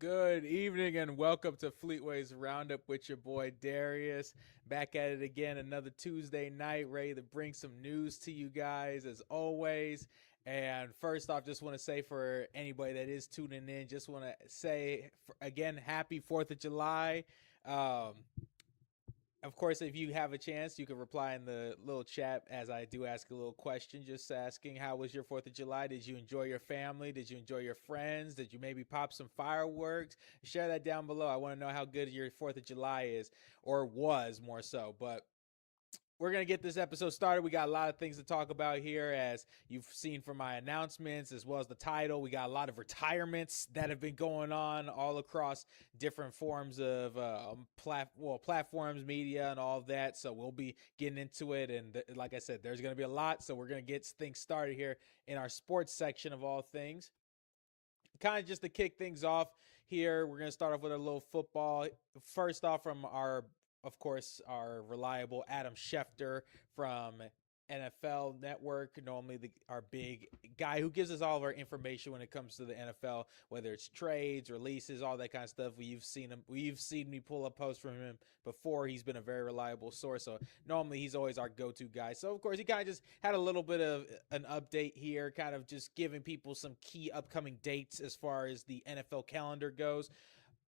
Good evening and welcome to Fleetway's Roundup with your boy Darius. Back at it again, another Tuesday night, ready to bring some news to you guys as always. And first off, just want to say for anybody that is tuning in, just want to say again, happy 4th of July. Um, of course, if you have a chance, you can reply in the little chat as I do ask a little question, just asking how was your 4th of July? Did you enjoy your family? Did you enjoy your friends? Did you maybe pop some fireworks? Share that down below. I want to know how good your 4th of July is, or was more so. But we're going to get this episode started. We got a lot of things to talk about here, as you've seen from my announcements, as well as the title. We got a lot of retirements that have been going on all across different forms of platforms, media, and all of that. So we'll be getting into it. And like I said, there's going to be a lot. So we're going to get things started here in our sports section of all things. Kind of just to kick things off here, we're going to start off with a little football. First off, from of course, our reliable Adam Schefter from NFL Network, normally our big guy who gives us all of our information when it comes to the NFL, whether it's trades, releases, all that kind of stuff. We've seen me pull a post from him before. He's been a very reliable source, so normally he's always our go-to guy. So of course he kind of just had a little bit of an update here, kind of just giving people some key upcoming dates as far as the NFL calendar goes.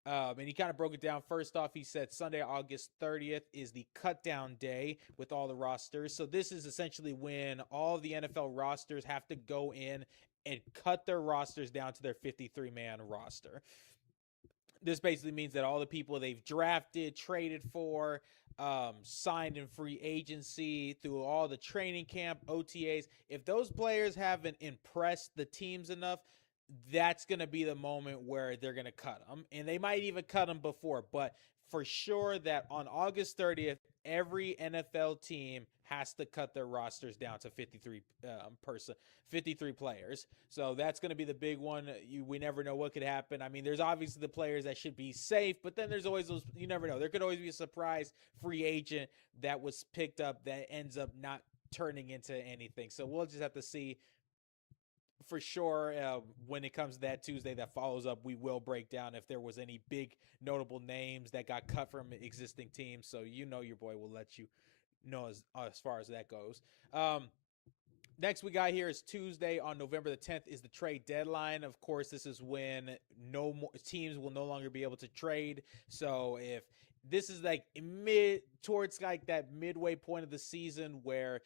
And he kind of broke it down. First off, he said Sunday, August 30th is the cut down day with all the rosters. So this is essentially when all of the NFL rosters have to go in and cut their rosters down to their 53-man roster. This basically means that all the people they've drafted, traded for, signed in free agency, through all the training camp, OTAs, if those players haven't impressed the teams enough, that's going to be the moment where they're going to cut them. And they might even cut them before, but for sure that on August 30th, every NFL team has to cut their rosters down to 53 players. So that's going to be the big one. We never know what could happen. I mean, there's obviously the players that should be safe, but then there's always those, you never know. There could always be a surprise free agent that was picked up that ends up not turning into anything. So we'll just have to see. For sure, when it comes to that Tuesday that follows up, we will break down if there was any big notable names that got cut from existing teams. So your boy will let you know as far as that goes. Next we got here is Tuesday on November the 10th is the trade deadline. Of course, this is when no more teams will no longer be able to trade. So if this is like towards like that midway point of the season where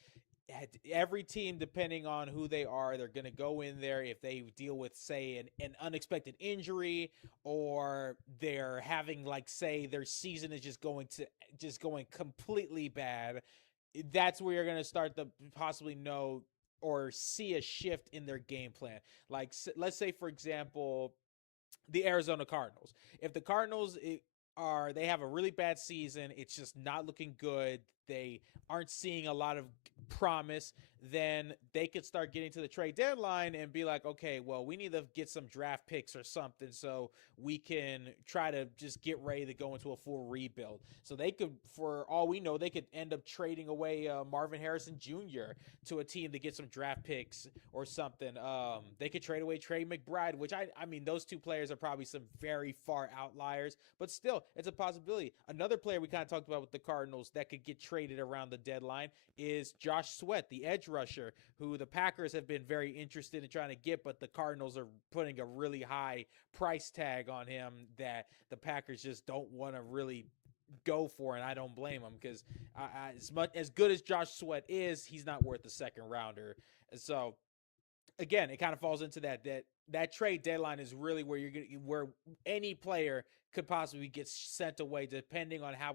every team, depending on who they are, they're going to go in there if they deal with, say, an unexpected injury, or they're having, like, say, their season is just going completely bad. That's where you're going to start to possibly know or see a shift in their game plan. Like, let's say, for example, the Arizona Cardinals. If the Cardinals they have a really bad season, it's just not looking good, they aren't seeing a lot of promise, then they could start getting to the trade deadline and be like, okay, well, we need to get some draft picks or something so we can try to just get ready to go into a full rebuild. So they could, for all we know, they could end up trading away Marvin Harrison Jr. to a team to get some draft picks or something. They could trade away Trey McBride, which I mean, those two players are probably some very far outliers, but still, it's a possibility. Another player we kind of talked about with the Cardinals that could get traded around the deadline is Josh Sweat, the edge rusher, who the Packers have been very interested in trying to get, but the Cardinals are putting a really high price tag on him that the Packers just don't want to really go for, and I don't blame him, because as good as Josh Sweat is, he's not worth the second rounder. And so again, it kind of falls into that trade deadline is really where where any player could possibly get sent away, depending on how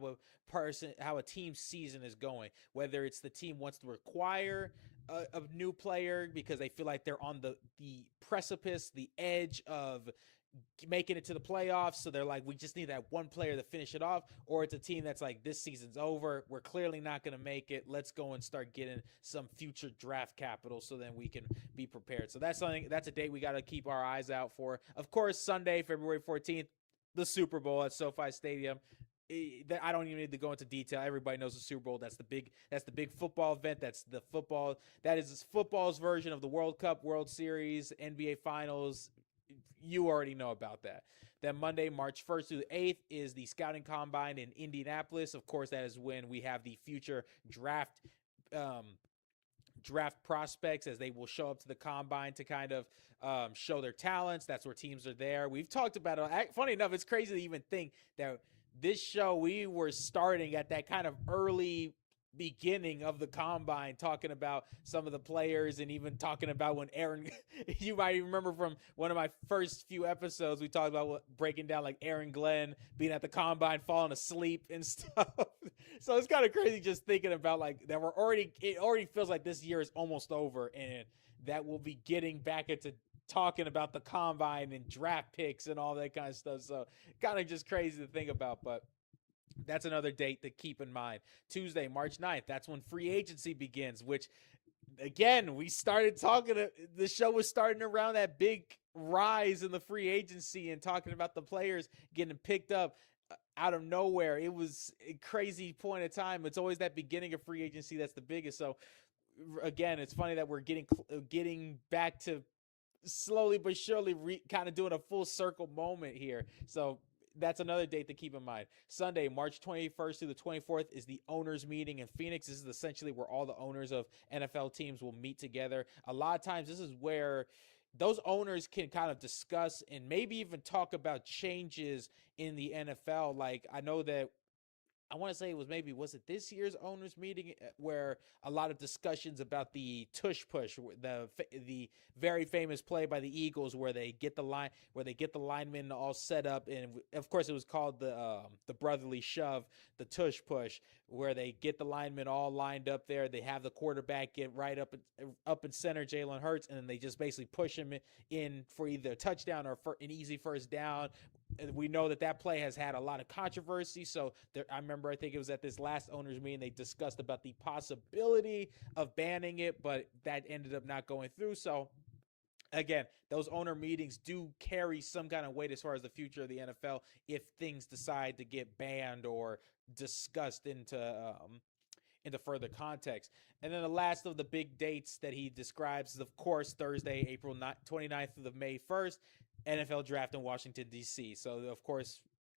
a team's season is going. Whether it's the team wants to acquire a new player because they feel like they're on the precipice, the edge of making it to the playoffs, so they're like, we just need that one player to finish it off, or it's a team that's like, this season's over, we're clearly not going to make it, let's go and start getting some future draft capital so then we can be prepared. So that's a date we got to keep our eyes out for. Of course, Sunday, February 14th, the Super Bowl at SoFi Stadium. I don't even need to go into detail. Everybody knows the Super Bowl. That's the big football event. That is football's version of the World Cup, World Series, NBA Finals. You already know about that. Then Monday, March 1st through the 8th is the scouting combine in Indianapolis. Of course, that is when we have the future um, draft prospects, as they will show up to the combine to kind of show their talents. That's where teams are there. We've talked about it. Funny enough, it's crazy to even think that this show, we were starting at that kind of early beginning of the combine, talking about some of the players, and even talking about when Aaron you might remember from one of my first few episodes, we talked about breaking down like Aaron Glenn being at the combine falling asleep and stuff. So it's kind of crazy just thinking about like that it already feels like this year is almost over, and that we'll be getting back into talking about the combine and draft picks and all that kind of stuff. So kind of just crazy to think about, but that's another date to keep in mind. Tuesday, March 9th, that's when free agency begins, which again, we started talking, the show was starting around that big rise in the free agency and talking about the players getting picked up out of nowhere. It was a crazy point of time. It's always that beginning of free agency that's the biggest. So again, it's funny that we're getting back to slowly but surely kind of doing a full circle moment here. So that's another date to keep in mind. Sunday, March 21st through the 24th is the owners meeting in Phoenix. This is essentially where all the owners of NFL teams will meet together. A lot of times this is where those owners can kind of discuss and maybe even talk about changes in the NFL. Like, I know that I want to say was it this year's owners meeting where a lot of discussions about the tush push, the very famous play by the Eagles where they get the linemen all set up, and of course it was called the brotherly shove, the tush push, where they get the linemen all lined up there. They have the quarterback get right up in center, Jalen Hurts, and then they just basically push him in for either a touchdown or for an easy first down. We know that play has had a lot of controversy. So I think it was at this last owners meeting, they discussed about the possibility of banning it, but that ended up not going through. So again, those owner meetings do carry some kind of weight as far as the future of the NFL if things decide to get banned or discussed into further context. And then the last of the big dates that he describes is, of course, Thursday, April 29th through the May 1st, NFL draft in Washington, D.C. So, of course,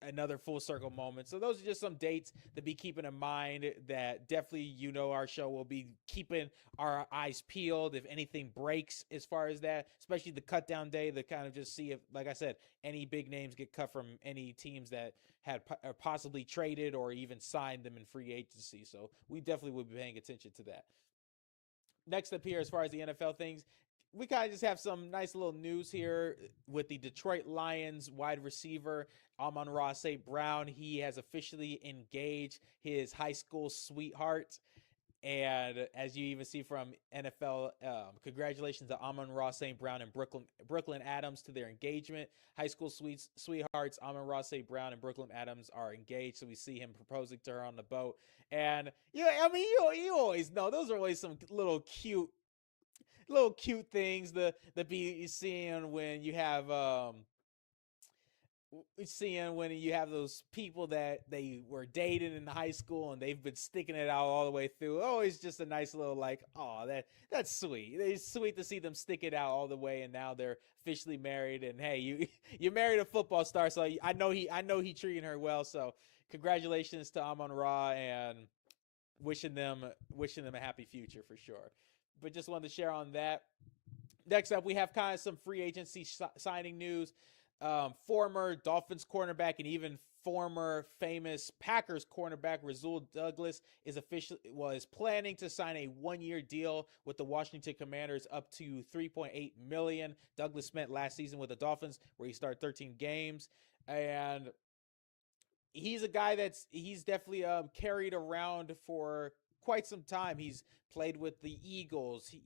another full circle moment. So those are just some dates to be keeping in mind that definitely, our show will be keeping our eyes peeled if anything breaks as far as that, especially the cut down day, to kind of just see if, like I said, any big names get cut from any teams that had possibly traded or even signed them in free agency. So we definitely will be paying attention to that. Next up here, as far as the NFL things, we kind of just have some nice little news here with the Detroit Lions wide receiver, Amon-Ra St. Brown. He has officially engaged his high school sweetheart. And as you even see from NFL, congratulations to Amon-Ra St. Brown and Brooklyn Adams to their engagement. High school sweethearts, Amon-Ra St. Brown and Brooklyn Adams are engaged. So we see him proposing to her on the boat. And yeah, I mean, you always know those are always some little cute things to be seeing when you have those people that they were dating in high school and they've been sticking it out all the way through. Always just a nice little like, oh, that's sweet. It's sweet to see them stick it out all the way, and now they're officially married. And hey, you married a football star, so I know he treating her well. So congratulations to Amon-Ra, and wishing them a happy future for sure. But just wanted to share on that. Next up, we have kind of some free agency signing news. Former Dolphins cornerback and even former famous Packers cornerback Rasul Douglas was planning to sign a one-year deal with the Washington Commanders up to $3.8 million. Douglas spent last season with the Dolphins, where he started 13 games, and he's a guy he's definitely carried around for quite some time. He's played with the Eagles.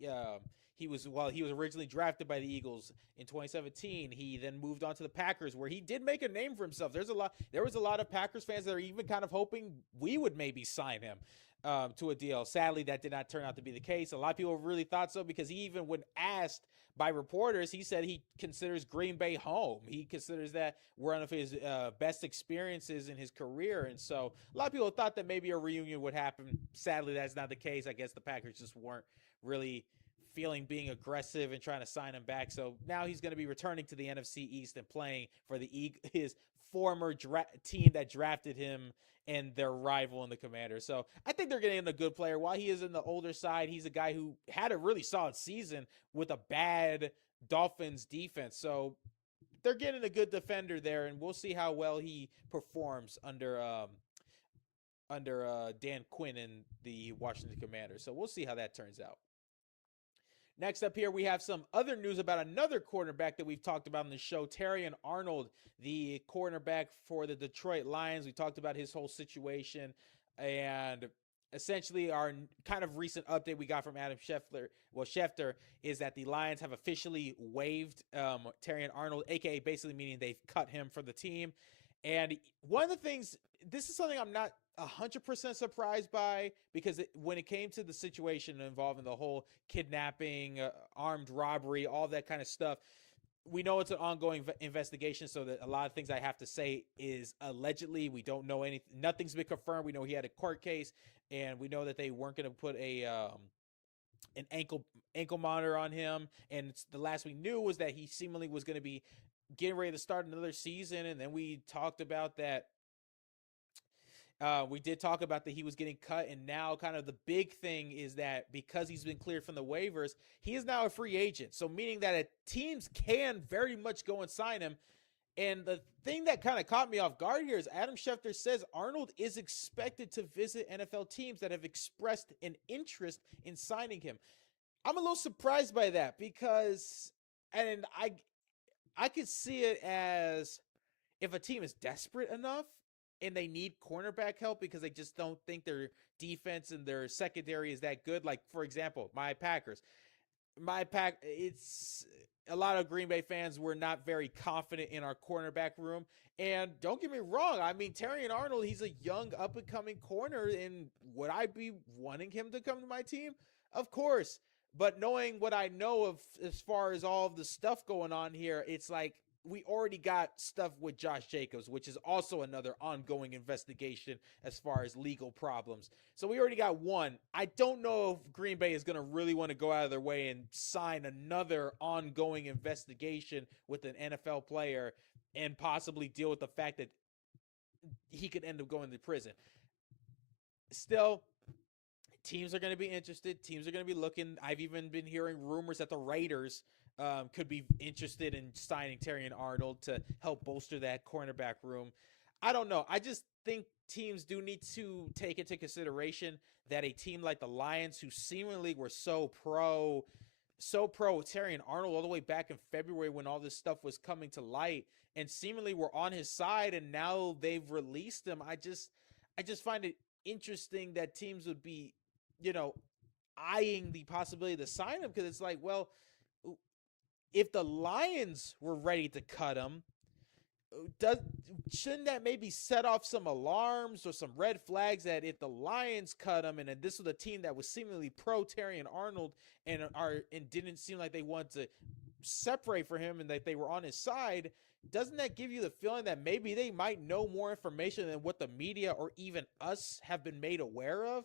He was originally drafted by the Eagles in 2017. He then moved on to the Packers, where he did make a name for himself. There was a lot of Packers fans that are even kind of hoping we would maybe sign him to a deal. Sadly, that did not turn out to be the case. A lot of people really thought so, because he even, when asked by reporters, he said he considers Green Bay home. He considers that one of his best experiences in his career. And so a lot of people thought that maybe a reunion would happen. Sadly, that's not the case. I guess the Packers just weren't really feeling being aggressive and trying to sign him back. So now he's going to be returning to the NFC East and playing for his former team that drafted him and their rival in the Commanders. So I think they're getting a good player. While he is in the older side, he's a guy who had a really solid season with a bad Dolphins defense. So they're getting a good defender there, and we'll see how well he performs under Dan Quinn and the Washington Commanders. So we'll see how that turns out. Next up here, we have some other news about another cornerback that we've talked about on the show, Terion Arnold, the cornerback for the Detroit Lions. We talked about his whole situation, and essentially our kind of recent update we got from Adam Schefter is that the Lions have officially waived Terion Arnold, aka basically meaning they've cut him from the team. And one of the things, this is something I'm not 100% surprised by, because when it came to the situation involving the whole kidnapping, armed robbery, all that kind of stuff, we know it's an ongoing investigation, so that a lot of things I have to say is allegedly. We don't know anything. Nothing's been confirmed. We know he had a court case, and we know that they weren't going to put an ankle monitor on him. And the last we knew was that he seemingly was going to be getting ready to start another season, and then we talked about that. We did talk about that he was getting cut, and now kind of the big thing is that because he's been cleared from the waivers, he is now a free agent. So meaning that teams can very much go and sign him. And the thing that kind of caught me off guard here is Adam Schefter says Arnold is expected to visit NFL teams that have expressed an interest in signing him. I'm a little surprised by that because, and I could see it as if a team is desperate enough and they need cornerback help because they just don't think their defense and their secondary is that good. Like, for example, my Packers. It's a lot of Green Bay fans were not very confident in our cornerback room. And don't get me wrong, I mean, Terion Arnold, he's a young up-and-coming corner, and would I be wanting him to come to my team? Of course. But knowing what I know of as far as all of the stuff going on here, it's like we already got stuff with Josh Jacobs, which is also another ongoing investigation as far as legal problems. So we already got one. I don't know if Green Bay is going to really want to go out of their way and sign another ongoing investigation with an NFL player and possibly deal with the fact that he could end up going to prison. Still, teams are going to be interested. Teams are going to be looking. I've even been hearing rumors that the Raiders could be interested in signing Terion Arnold to help bolster that cornerback room. I don't know. I just think teams do need to take into consideration that a team like the Lions, who seemingly were so pro Terion Arnold all the way back in February when all this stuff was coming to light, and seemingly were on his side, and now they've released him. I just find it interesting that teams would be, eyeing the possibility to sign him, because it's like, well, if the Lions were ready to cut him, shouldn't that maybe set off some alarms or some red flags that if the Lions cut him, and this was a team that was seemingly pro Terion Arnold and didn't seem like they wanted to separate for him and that they were on his side, doesn't that give you the feeling that maybe they might know more information than what the media or even us have been made aware of?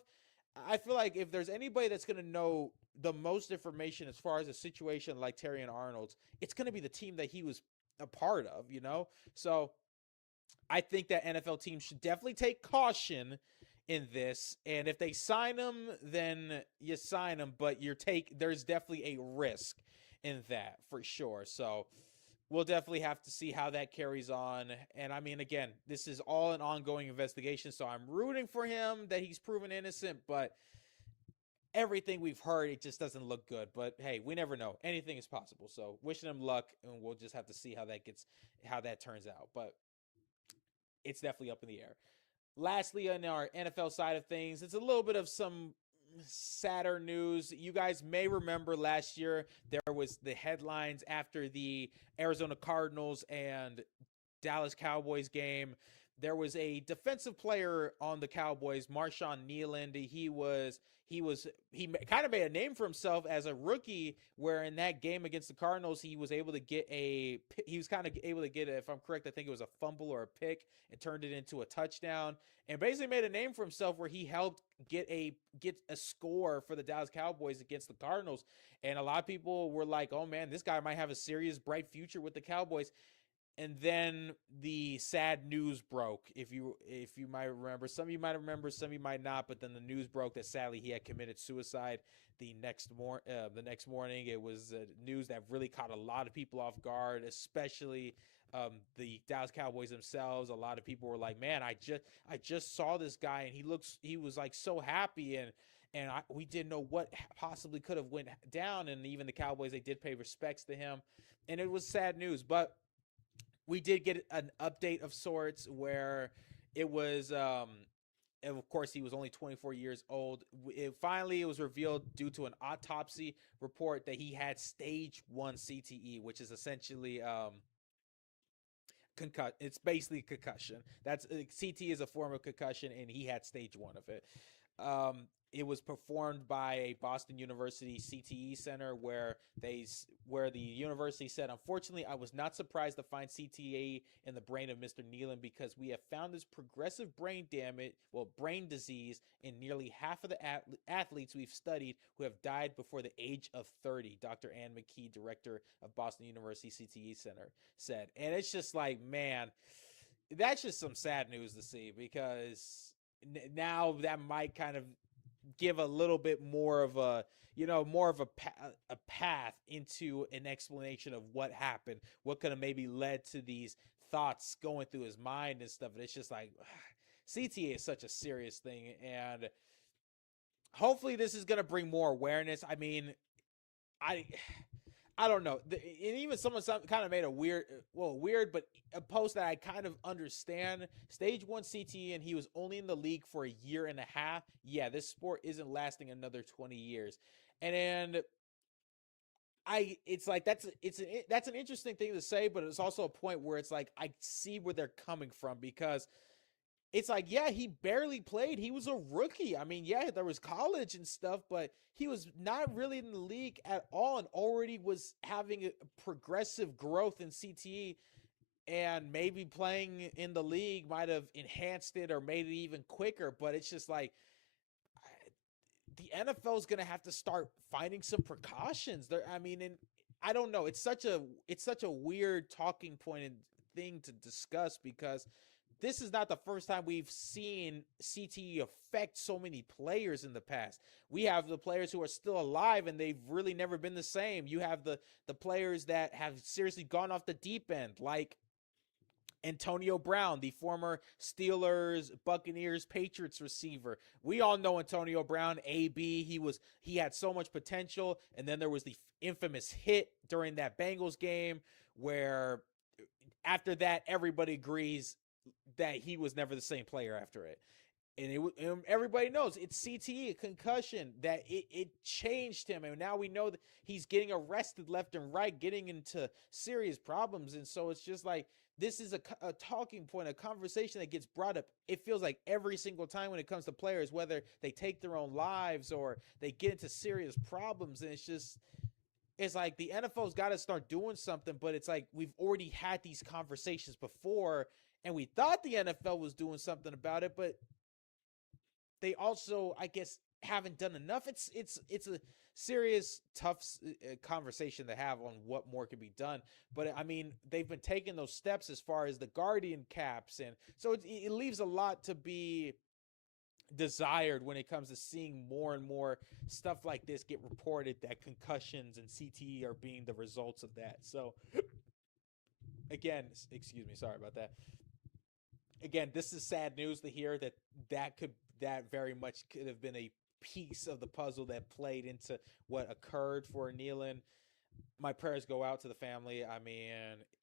I feel like if there's anybody that's going to know the most information as far as a situation like Terion Arnold's, it's going to be the team that he was a part of, So I think that NFL teams should definitely take caution in this. And if they sign him, then you sign him, but there's definitely a risk in that for sure. So we'll definitely have to see how that carries on. And I mean, again, this is all an ongoing investigation, so I'm rooting for him that he's proven innocent, but everything we've heard, it just doesn't look good. But hey, we never know. Anything is possible. So wishing him luck, and we'll just have to see how that turns out. But it's definitely up in the air. Lastly, on our NFL side of things, it's a little bit of some sadder news. You guys may remember last year there was the headlines after the Arizona Cardinals and Dallas Cowboys game there was a defensive player on the Cowboys, Marshawn Nealand. He kind of made a name for himself as a rookie, where in that game against the Cardinals, he was able to get he was kind of able to get, if I'm correct, I think it was a fumble or a pick and turned it into a touchdown, and basically made a name for himself where he helped get a score for the Dallas Cowboys against the Cardinals. And a lot of people were like, "Oh man, this guy might have a serious bright future with the Cowboys." And then the sad news broke. If you might remember, some of you might remember, some of you might not. But then the news broke that sadly he had committed suicide the next morning. It was news that really caught a lot of people off guard, especially the Dallas Cowboys themselves. A lot of people were like, "Man, I just saw this guy, and he was like so happy, and we didn't know what possibly could have went down." And even the Cowboys, they did pay respects to him, and it was sad news, but we did get an update of sorts where it was and of course he was only 24 years old. It was revealed due to an autopsy report that he had stage 1 CTE, which is essentially it's basically concussion. That's CT is a form of concussion, and he had stage 1 of it. It was performed by a Boston University CTE center where the university said, "Unfortunately, I was not surprised to find CTE in the brain of Mr. Nealon because we have found this progressive brain disease in nearly half of the athletes we've studied who have died before the age of 30." Dr. Ann McKee, director of Boston University CTE Center, said. And it's just like, man, that's just some sad news to see, because now that might kind of give a little bit more of a path into an explanation of what happened, what could have maybe led to these thoughts going through his mind and stuff. And it's just like, CTA is such a serious thing, and hopefully this is going to bring more awareness. I mean, I don't know. And even someone kind of made a weird, but a post that I kind of understand. Stage 1 CTE, and he was only in the league for a year and a half. Yeah, this sport isn't lasting another 20 years. And it's like that's an interesting thing to say, but it's also a point where it's like I see where they're coming from, because it's like, yeah, he barely played. He was a rookie. I mean, yeah, there was college and stuff, but he was not really in the league at all, and already was having a progressive growth in CTE, and maybe playing in the league might have enhanced it or made it even quicker. But it's just like, the NFL is going to have to start finding some precautions there. I mean, and I don't know. It's such a weird talking point and thing to discuss, because this is not the first time we've seen CTE affect so many players in the past. We have the players who are still alive, and they've really never been the same. You have the players that have seriously gone off the deep end, like Antonio Brown, the former Steelers, Buccaneers, Patriots receiver. We all know Antonio Brown, AB. He had so much potential, and then there was the infamous hit during that Bengals game, where after that everybody agrees that he was never the same player after it. And everybody knows it's CTE, a concussion, that it changed him. And now we know that he's getting arrested left and right, getting into serious problems. And so it's just like, this is a talking point, a conversation that gets brought up. It feels like every single time when it comes to players, whether they take their own lives or they get into serious problems. And it's like the NFL's got to start doing something, but it's like we've already had these conversations before, and we thought the NFL was doing something about it, but they also, I guess, haven't done enough. It's a serious, tough conversation to have on what more can be done. But I mean, they've been taking those steps as far as the Guardian caps, and so it leaves a lot to be desired when it comes to seeing more and more stuff like this get reported, that concussions and CTE are being the results of that. So again, excuse me, sorry about that. Again, this is sad news to hear that very much could have been a piece of the puzzle that played into what occurred for Nealon. My prayers go out to the family. I mean,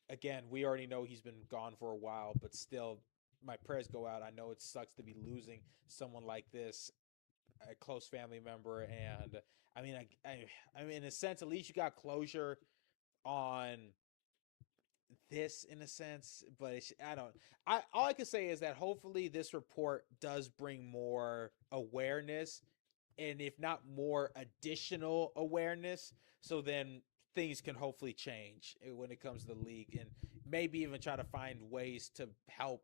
again, we already know he's been gone for a while, but still, my prayers go out. I know it sucks to be losing someone like this, a close family member. And I mean, I mean, in a sense, at least you got closure on this in a sense, but I don't. I All I can say is that hopefully this report does bring more awareness, and if not more additional awareness, so then things can hopefully change when it comes to the league, and maybe even try to find ways to help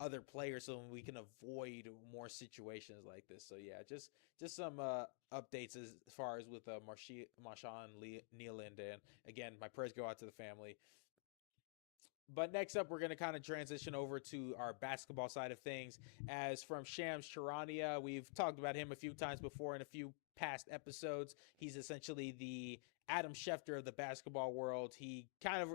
other players so we can avoid more situations like this. So yeah, just some updates as far as with Marshawn Nealand, and again, my prayers go out to the family. But next up, we're going to kind of transition over to our basketball side of things. As from Shams Charania, we've talked about him a few times before in a few past episodes. He's essentially the Adam Schefter of the basketball world. He kind of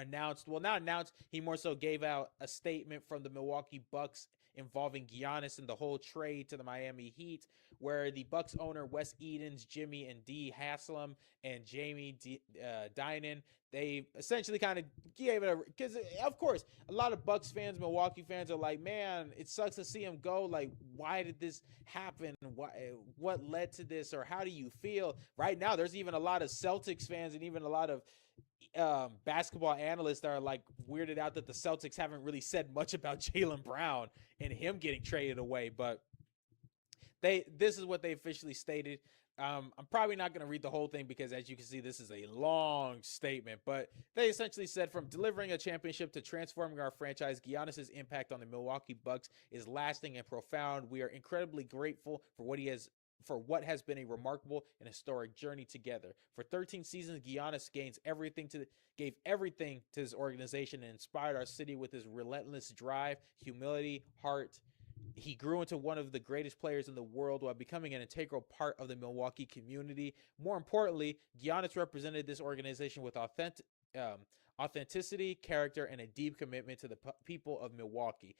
announced, well, not announced, he more so gave out a statement from the Milwaukee Bucks involving Giannis and the whole trade to the Miami Heat, where the Bucks owner Wes Edens, Jimmy and Dee Haslam, and Jamie Dinan, they essentially kind of gave it a, because of course a lot of Bucks fans, Milwaukee fans are like, man, it sucks to see him go. Like, why did this happen? What led to this, or how do you feel right now? There's even a lot of Celtics fans and even a lot of basketball analysts that are like weirded out that the Celtics haven't really said much about Jaylen Brown and him getting traded away, but this is what they officially stated. I'm probably not going to read the whole thing because, as you can see, this is a long statement. But they essentially said, from delivering a championship to transforming our franchise, Giannis's impact on the Milwaukee Bucks is lasting and profound. We are incredibly grateful for what has been a remarkable and historic journey together. For 13 seasons, Giannis gave everything to his organization and inspired our city with his relentless drive, humility, heart. He grew into one of the greatest players in the world while becoming an integral part of the Milwaukee community. More importantly, Giannis represented this organization with authenticity, character, and a deep commitment to the people of Milwaukee.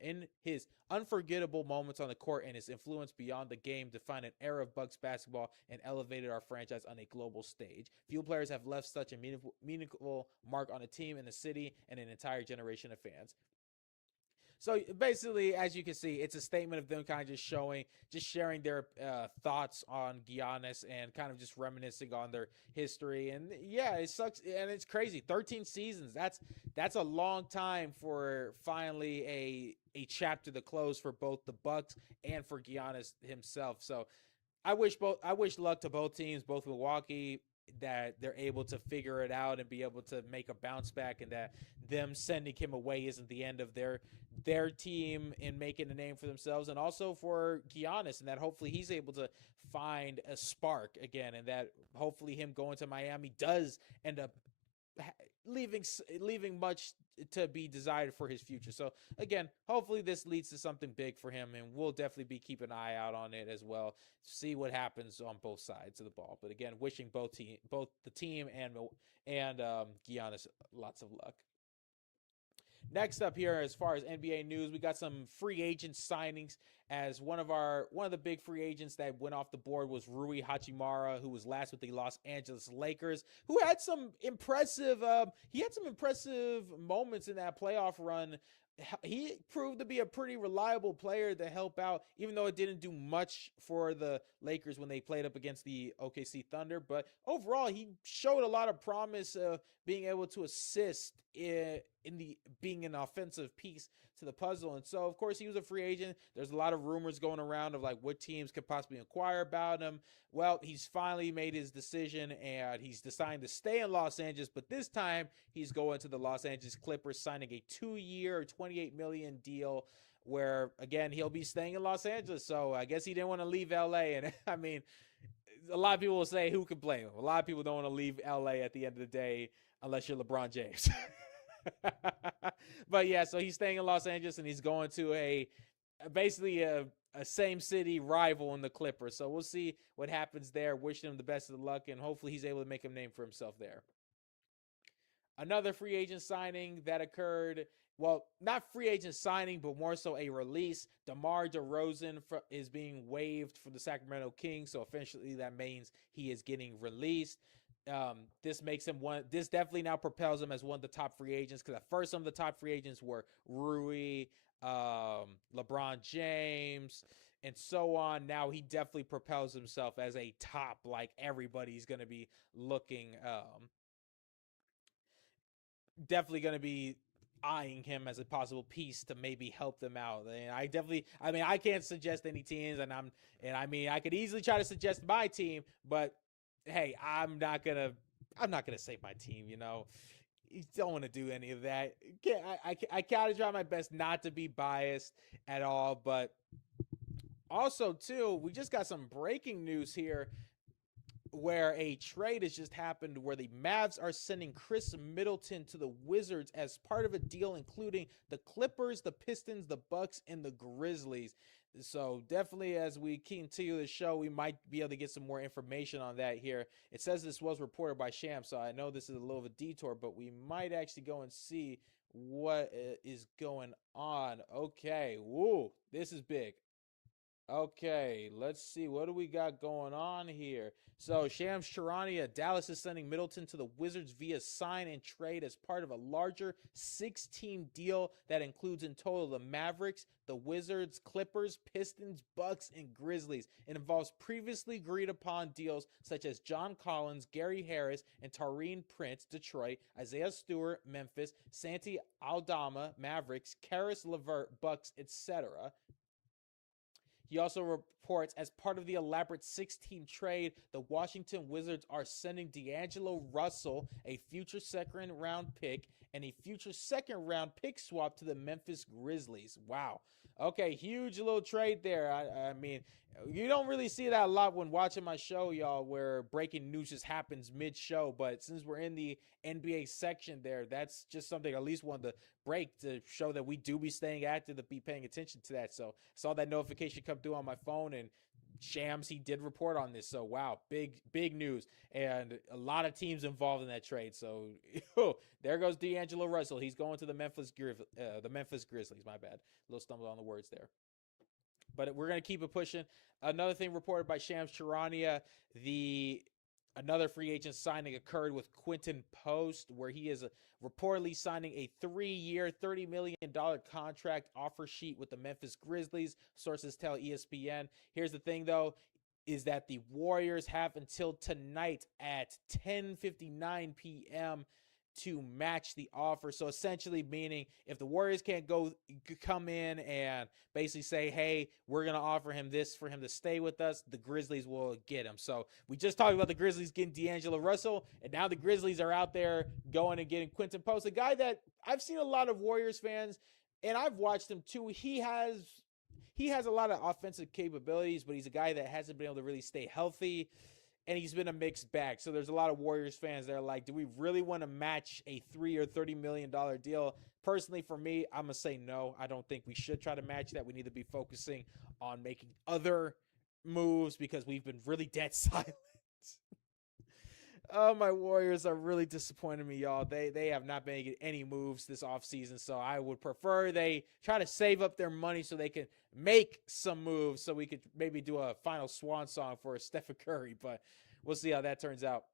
In his unforgettable moments on the court and his influence beyond the game defined an era of Bucks basketball and elevated our franchise on a global stage. Few players have left such a meaningful mark on a team, in the city, and an entire generation of fans. So basically, as you can see, it's a statement of them kind of just sharing their thoughts on Giannis and kind of just reminiscing on their history. And yeah, it sucks and it's crazy. 13 seasons. That's a long time for finally a chapter to close for both the Bucks and for Giannis himself. So I wish luck to both teams, both Milwaukee, that they're able to figure it out and be able to make a bounce back, and that them sending him away isn't the end of their team in making a name for themselves, and also for Giannis, and that hopefully he's able to find a spark again, and that hopefully him going to Miami does end up leaving much to be desired for his future. So again, hopefully this leads to something big for him, and we'll definitely be keeping an eye out on it as well. See what happens on both sides of the ball. But again, wishing both the team and Giannis lots of luck. Next up here, as far as NBA news, we got some free agent signings. As one of the big free agents that went off the board was Rui Hachimura, who was last with the Los Angeles Lakers, who had some impressive moments in that playoff run. He proved to be a pretty reliable player to help out, even though it didn't do much for the Lakers when they played up against the OKC Thunder. But overall, he showed a lot of promise of being able to assist in the being an offensive piece to the puzzle. And so, of course, he was a free agent. There's a lot of rumors going around of like what teams could possibly inquire about him. Well, he's finally made his decision, and he's deciding to stay in Los Angeles, but this time he's going to the Los Angeles Clippers, signing a 2-year, $28 million deal where, again, he'll be staying in Los Angeles. So I guess he didn't want to leave LA. And I mean, a lot of people will say, who can blame him? A lot of people don't want to leave LA at the end of the day unless you're LeBron James. But yeah, so he's staying in Los Angeles, and he's going to basically a same city rival in the Clippers. So we'll see what happens there. Wishing him the best of luck, and hopefully he's able to make a name for himself there. Another free agent signing that occurred, well, not free agent signing, but more so a release. DeMar DeRozan is being waived from the Sacramento Kings, so officially that means he is getting released. This makes him this definitely now propels him as one of the top free agents, because at first some of the top free agents were Rui, LeBron James, and so on. Now he definitely propels himself as a top, like everybody's going to be looking definitely going to be eyeing him as a possible piece to maybe help them out. And I mean, I can't suggest any teams, and I mean, I could easily try to suggest my team, but hey, I'm not gonna save my team. You know, you don't want to do any of that. I gotta try my best not to be biased at all, but also too, we just got some breaking news here where a trade has just happened where the Mavs are sending Chris Middleton to the Wizards as part of a deal including the Clippers, the Pistons, the Bucks, and the Grizzlies. So definitely as we continue the show, we might be able to get some more information on that here. It says this was reported by Sham, so I know this is a little of a detour, but we might actually go and see what is going on. Okay, woo, this is big. Okay, let's see. What do we got going on here? So, Shams Charania, Dallas is sending Middleton to the Wizards via sign and trade as part of a larger 6-team deal that includes in total the Mavericks, the Wizards, Clippers, Pistons, Bucks, and Grizzlies. It involves previously agreed upon deals such as John Collins, Gary Harris, and Taurean Prince, Detroit, Isaiah Stewart, Memphis, Santi Aldama, Mavericks, Karis LeVert, Bucks, etc. He also reports as part of the elaborate 6-team trade, the Washington Wizards are sending D'Angelo Russell, a future second round pick, and a future second round pick swap to the Memphis Grizzlies. Wow. Okay, huge little trade there. I mean, you don't really see that a lot when watching my show, y'all, where breaking news just happens mid-show. But since we're in the NBA section there, that's just something I at least wanted to break to show that we do be staying active, to be paying attention to that. So saw that notification come through on my phone, and Shams, he did report on this. So wow, big news, and a lot of teams involved in that trade. So there goes D'Angelo Russell. He's going to the Memphis Grizzlies. My bad, a little stumbled on the words there. But we're gonna keep it pushing. Another thing reported by Shams Charania, the another free agent signing occurred with Quentin Post, where he is reportedly signing a 3-year, $30 million contract offer sheet with the Memphis Grizzlies. Sources tell ESPN. Here's the thing, though, is that the Warriors have until tonight at 10:59 p.m. to match the offer. So essentially meaning if the Warriors can't come in and basically say, hey, we're going to offer him this for him to stay with us, the Grizzlies will get him. So we just talked about the Grizzlies getting D'Angelo Russell, and now the Grizzlies are out there going and getting Quentin Post, a guy that I've seen a lot of Warriors fans, and I've watched him too. He has a lot of offensive capabilities, but he's a guy that hasn't been able to really stay healthy. And he's been a mixed bag. So there's a lot of Warriors fans that are like, do we really want to match a $3 or $30 million deal? Personally, for me, I'm going to say no. I don't think we should try to match that. We need to be focusing on making other moves because we've been really dead silent. Oh, my Warriors are really disappointing me, y'all. They have not been making any moves this offseason, so I would prefer they try to save up their money so they can make some moves so we could maybe do a final swan song for Stephen Curry, but we'll see how that turns out.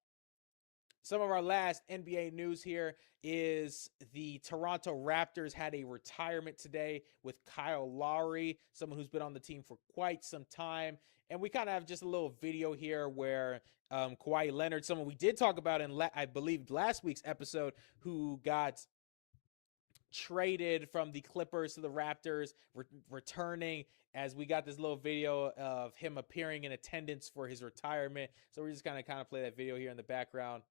Some of our last NBA news here is the Toronto Raptors had a retirement today with Kyle Lowry, someone who's been on the team for quite some time. And we kind of have just a little video here where Kawhi Leonard, someone we did talk about in, I believe, last week's episode, who got traded from the Clippers to the Raptors, returning, as we got this little video of him appearing in attendance for his retirement. So we're just kind of play that video here in the background.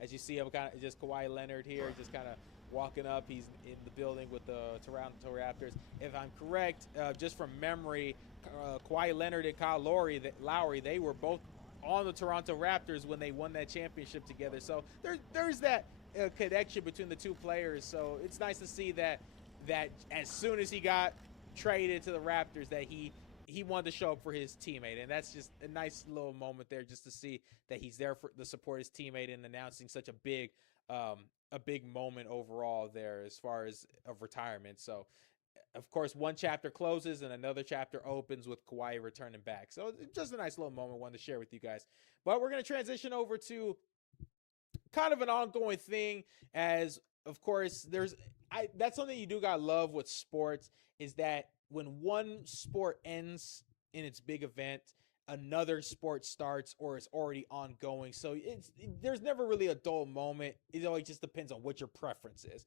As you see, I'm kind of just Kawhi Leonard here, just kind of walking up. He's in the building with the Toronto Raptors. If I'm correct, just from memory, Kawhi Leonard and Kyle Lowry, they were both on the Toronto Raptors when they won that championship together. So there's that connection between the two players. So it's nice to see that as soon as he got traded to the Raptors, that he wanted to show up for his teammate, and that's just a nice little moment there, just to see that he's there to support his teammate and announcing such a big moment overall there as far as of retirement. So, of course, one chapter closes and another chapter opens with Kawhi returning back. So just a nice little moment I wanted to share with you guys. But we're going to transition over to kind of an ongoing thing, as of course that's something you do gotta love with sports, is that when one sport ends in its big event, another sport starts or is already ongoing. So there's never really a dull moment. It always just depends on what your preference is.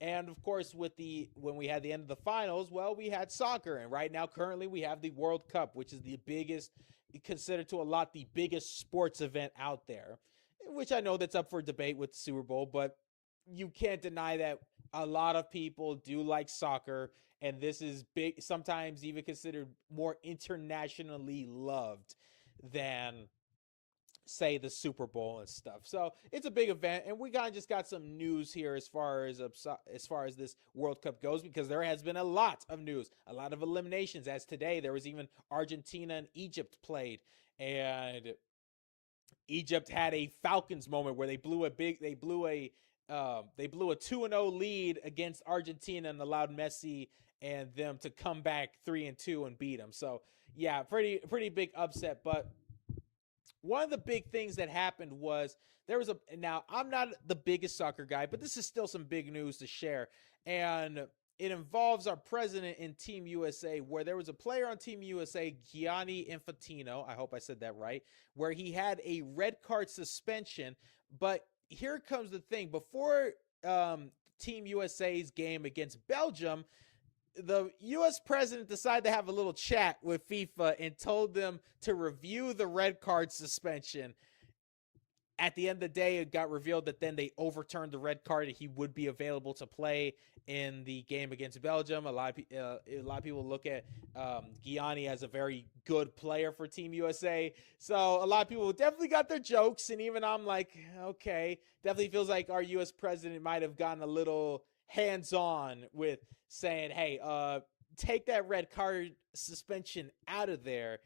And of course, when we had the end of the finals, well, we had soccer, and right now, currently, we have the World Cup, which is the biggest, considered to a lot the biggest sports event out there. Which I know that's up for debate with the Super Bowl, but you can't deny that a lot of people do like soccer, and this is big, sometimes even considered more internationally loved than say the Super Bowl and stuff. So it's a big event, and we kind of just got some news here as far as this World Cup goes, because there has been a lot of news, a lot of eliminations. As today, there was even Argentina and Egypt played, and Egypt had a Falcons moment where they blew a 2-0 lead against Argentina and allowed Messi and them to come back 3-2 and beat them. So yeah, pretty big upset. But one of the big things that happened was there was a now I'm not the biggest soccer guy, but this is still some big news to share. And it involves our president in Team USA, where there was a player on Team USA, Gianni Infantino, I hope I said that right, where he had a red card suspension. But here comes the thing. Before Team USA's game against Belgium, the U.S. president decided to have a little chat with FIFA and told them to review the red card suspension. At the end of the day, it got revealed that then they overturned the red card and he would be available to play in the game against Belgium. A lot of people look at Gianni as a very good player for Team USA. So a lot of people definitely got their jokes, and even I'm like, okay, definitely feels like our U.S. president might have gotten a little hands-on with saying, hey, take that red card suspension out of there,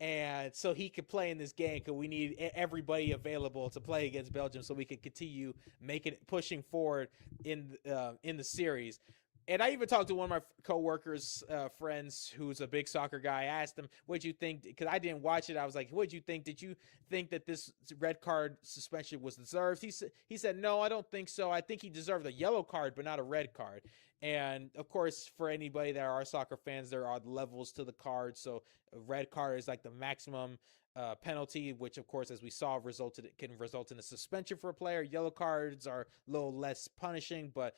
and so he could play in this game, because we need everybody available to play against Belgium so we can continue pushing forward in the series. And I even talked to one of my coworkers, friends, who's a big soccer guy. I asked him, what'd you think? Because I didn't watch it. I was like, what'd you think? Did you think that this red card suspension was deserved? He said, no, I don't think so. I think he deserved a yellow card, but not a red card. And of course, for anybody that are soccer fans, there are levels to the card. So a red card is like the maximum penalty, which of course, as we saw, can result in a suspension for a player. Yellow cards are a little less punishing, but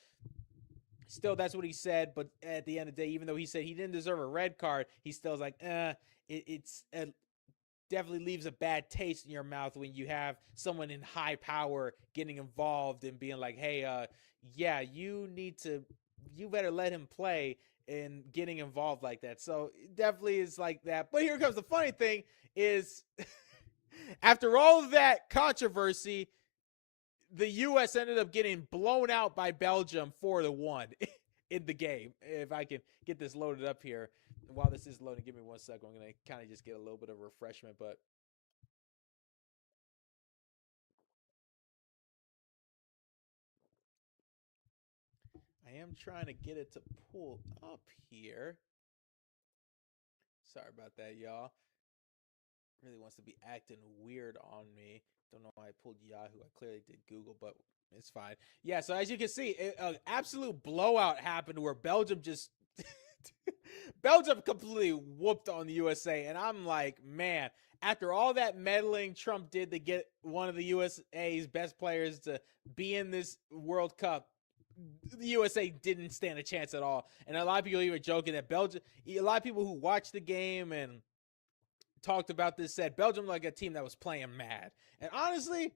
still, that's what he said. But at the end of the day, even though he said he didn't deserve a red card, he still was like, it's definitely leaves a bad taste in your mouth when you have someone in high power getting involved and being like, hey, yeah, you better let him play, and getting involved like that. So it definitely is like that. But here comes the funny thing is after all of that controversy, the U.S. ended up getting blown out by Belgium 4-1 in the game. If I can get this loaded up here. While this is loading, give me 1 second. I'm going to kind of just get a little bit of refreshment, but I am trying to get it to pull up here. Sorry about that, y'all. Really wants to be acting weird on me. Don't know why I pulled Yahoo. I clearly did Google, but it's fine. Yeah, so as you can see, an absolute blowout happened where Belgium just Belgium completely whooped on the USA, and I'm like, man, after all that meddling Trump did to get one of the USA's best players to be in this World Cup, the USA didn't stand a chance at all. And a lot of people even joking that a lot of people who watched the game and talked about this said Belgium like a team that was playing mad. And honestly,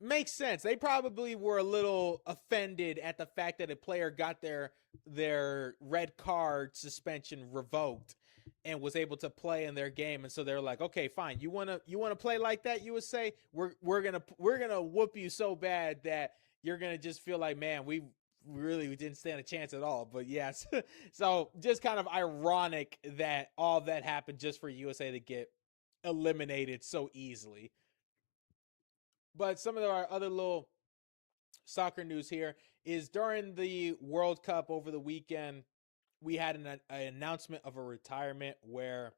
makes sense. They probably were a little offended at the fact that a player got their red card suspension revoked and was able to play in their game. And so they're like, okay, fine. You wanna play like that, USA? We're gonna whoop you so bad that you're gonna just feel like, man, we didn't stand a chance at all. But yes, so just kind of ironic that all that happened just for USA to get eliminated so easily. But some of our other little soccer news here is during the World Cup over the weekend, we had an announcement of a retirement where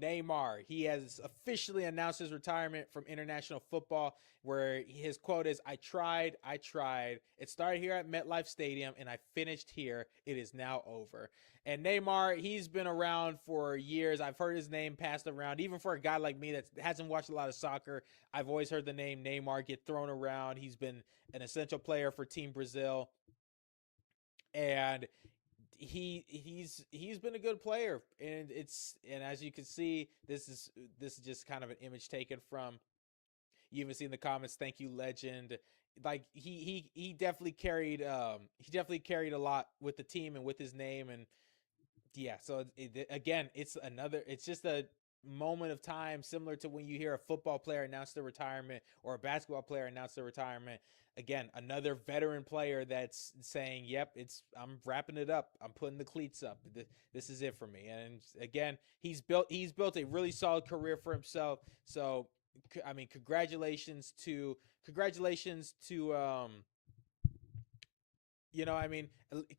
Neymar. He has officially announced his retirement from international football, where his quote is, I tried, I tried. It started here at MetLife Stadium, and I finished here. It is now over. And Neymar, he's been around for years. I've heard his name passed around. Even for a guy like me that hasn't watched a lot of soccer, I've always heard the name Neymar get thrown around. He's been an essential player for Team Brazil. And he's been a good player, and as you can see, this is just kind of an image taken from. You even see in the comments, thank you, legend. Like he definitely carried a lot with the team and with his name. And yeah, so again, it's just a moment of time similar to when you hear a football player announce their retirement or a basketball player announce their retirement. Again, another veteran player that's saying, "Yep, I'm wrapping it up. I'm putting the cleats up. This is it for me." And again, he's built a really solid career for himself. So, I mean, congratulations to I mean,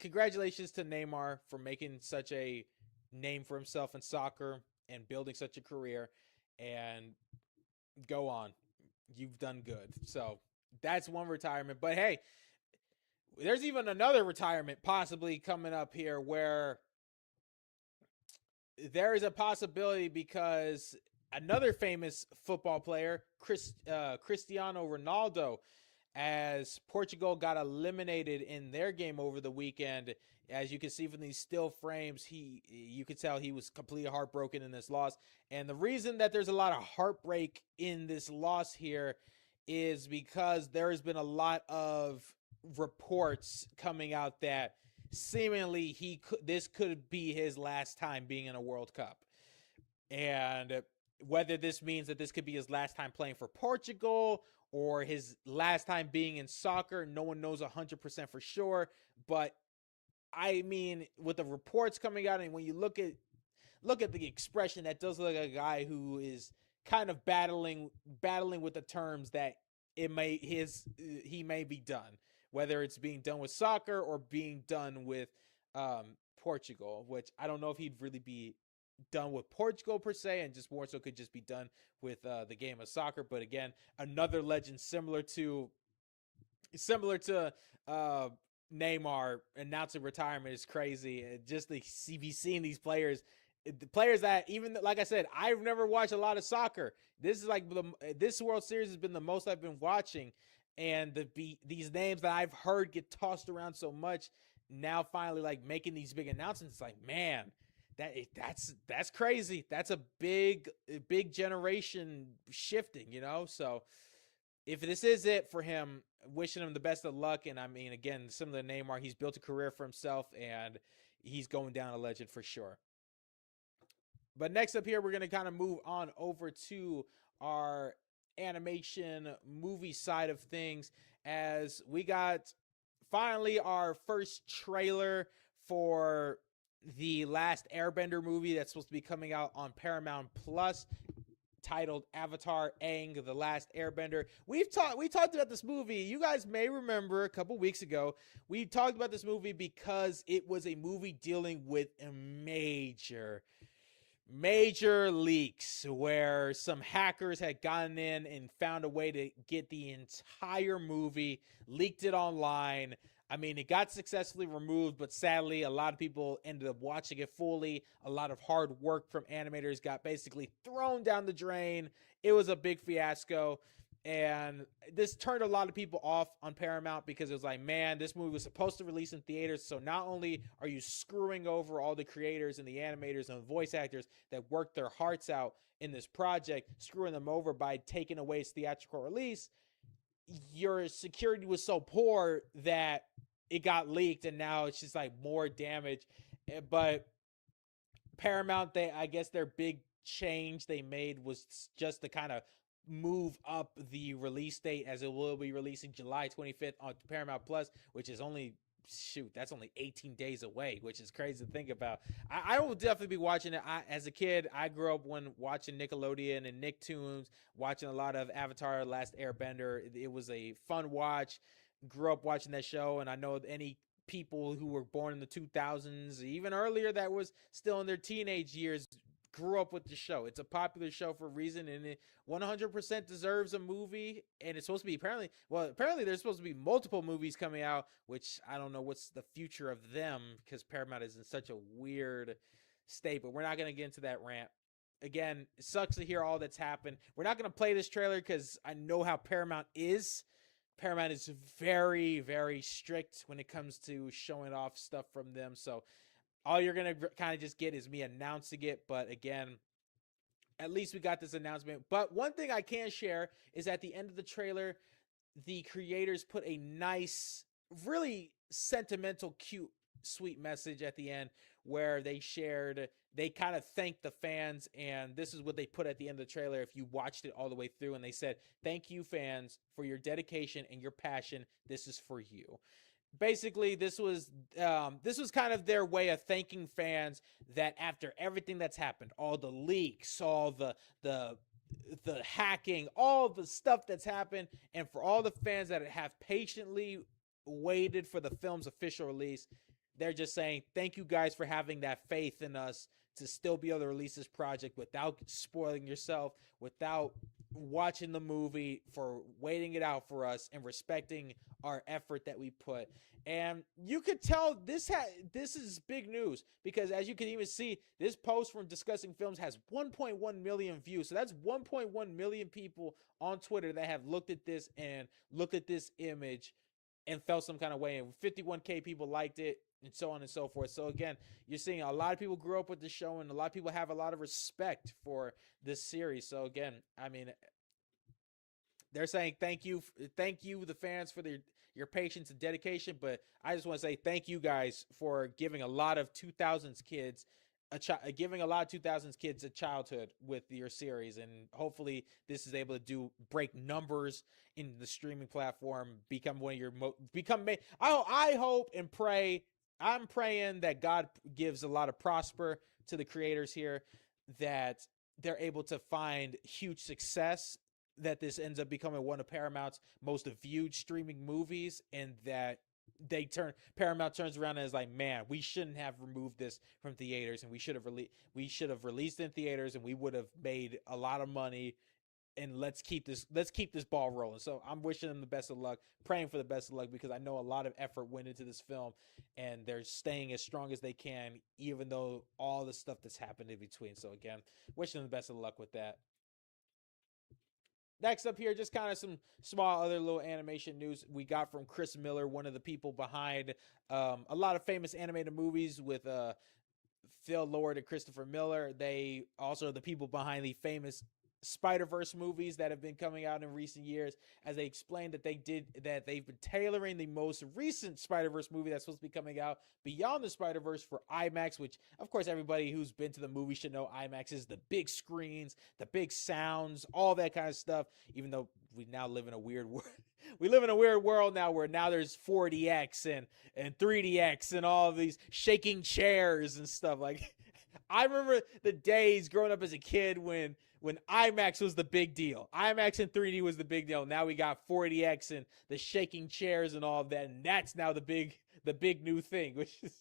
congratulations to Neymar for making such a name for himself in soccer and building such a career. And go on, you've done good. So that's one retirement. But hey, there's even another retirement possibly coming up here where there is a possibility because another famous football player, Cristiano Ronaldo, as Portugal got eliminated in their game over the weekend. As you can see from these still frames, you could tell he was completely heartbroken in this loss. And the reason that there's a lot of heartbreak in this loss here is because there has been a lot of reports coming out that seemingly this could be his last time being in a World Cup. And whether this means that this could be his last time playing for Portugal or his last time being in soccer, no one knows 100% for sure. But I mean, with the reports coming out, and when you look at the expression, that does look like a guy who is kind of battling with the terms that he may be done, whether it's being done with soccer or being done with Portugal, which I don't know if he'd really be done with Portugal per se, and just more so could just be done with the game of soccer. But again, another legend similar to Neymar announcing retirement is crazy. Just to be seeing these players, the players that, even like I said, I've never watched a lot of soccer. This is like this World Series has been the most I've been watching, and these names that I've heard get tossed around so much, now finally like making these big announcements. It's like, man, that's crazy. That's a big generation shifting, So if this is it for him, wishing him the best of luck. And I mean, again, similar to Neymar, he's built a career for himself, and he's going down a legend for sure. But next up here, we're going to kind of move on over to our animation movie side of things, as we got finally our first trailer for the Last Airbender movie that's supposed to be coming out on Paramount Plus, titled Avatar: Aang, The Last Airbender. We talked about this movie. You guys may remember a couple weeks ago, we talked about this movie because it was a movie dealing with a major leaks, where some hackers had gotten in and found a way to get the entire movie, leaked it online. I mean, it got successfully removed, but sadly, a lot of people ended up watching it fully. A lot of hard work from animators got basically thrown down the drain. It was a big fiasco. And this turned a lot of people off on Paramount, because it was like, man, this movie was supposed to release in theaters. So not only are you screwing over all the creators and the animators and the voice actors that worked their hearts out in this project, screwing them over by taking away its theatrical release, your security was so poor that it got leaked, and now it's just like more damage. But Paramount, I guess their big change they made was just to kind of move up the release date, as it will be releasing July 25th on Paramount Plus, which is that's only 18 days away, which is crazy to think about. I will definitely be watching it. As a kid, I grew up when watching Nickelodeon and Nicktoons, watching a lot of Avatar: Last Airbender. It was a fun watch. Grew up watching that show, and I know any people who were born in the 2000s, even earlier, that was still in their teenage years, grew up with the show. It's a popular show for a reason, and it 100% deserves a movie. And it's supposed to be apparently there's supposed to be multiple movies coming out, which I don't know what's the future of them because Paramount is in such a weird state. But we're not gonna get into that rant. Again, it sucks to hear all that's happened. We're not gonna play this trailer because I know how Paramount is. Paramount is very, very strict when it comes to showing off stuff from them. So all you're going to kind of just get is me announcing it. But again, at least we got this announcement. But one thing I can share is at the end of the trailer, the creators put a nice, really sentimental, cute, sweet message at the end where they kind of thanked the fans, and this is what they put at the end of the trailer if you watched it all the way through, and they said, "Thank you, fans, for your dedication and your passion. This is for you." Basically, this was kind of their way of thanking fans that after everything that's happened, all the leaks, all the hacking, all the stuff that's happened, and for all the fans that have patiently waited for the film's official release, they're just saying, thank you guys for having that faith in us to still be able to release this project without spoiling yourself, without watching the movie, for waiting it out for us and respecting our effort that we put. And you could tell this is big news because as you can even see, this post from Discussing Films has 1.1 million views. So that's 1.1 million people on Twitter that have looked at this and looked at this image and felt some kind of way, and 51K people liked it, and so on and so forth. So again, you're seeing a lot of people grew up with the show, and a lot of people have a lot of respect for this series. So again, I mean, they're saying thank you, the fans, for your patience and dedication. But I just want to say thank you guys for giving a lot of 2000s kids a childhood with your series, and hopefully this is able to break numbers in the streaming platform, become one of your I hope and pray. I'm praying that God gives a lot of prosper to the creators here, that they're able to find huge success, that this ends up becoming one of Paramount's most viewed streaming movies, and that Paramount turns around and is like, man, we shouldn't have removed this from theaters, and we should have released in theaters, and we would have made a lot of money, and let's keep this ball rolling. So I'm wishing them the best of luck, praying for the best of luck, because I know a lot of effort went into this film, and they're staying as strong as they can, even though all the stuff that's happened in between. So again, wishing them the best of luck with that. Next up here, just kind of some small other little animation news we got from Chris Miller, one of the people behind a lot of famous animated movies with Phil Lord and Christopher Miller. They also are the people behind the famous Spider-Verse movies that have been coming out in recent years, as they explained that they've been tailoring the most recent Spider-Verse movie that's supposed to be coming out, Beyond the Spider-Verse, for IMAX, which of course everybody who's been to the movie should know IMAX is the big screens, the big sounds, all that kind of stuff, even though we now live in a weird world. We live in a weird world now where now there's 4DX and 3DX and all of these shaking chairs and stuff. Like, I remember the days growing up as a kid when IMAX was the big deal. IMAX and 3D was the big deal. Now we got 4DX and the shaking chairs and all of that, and that's now the big new thing, which is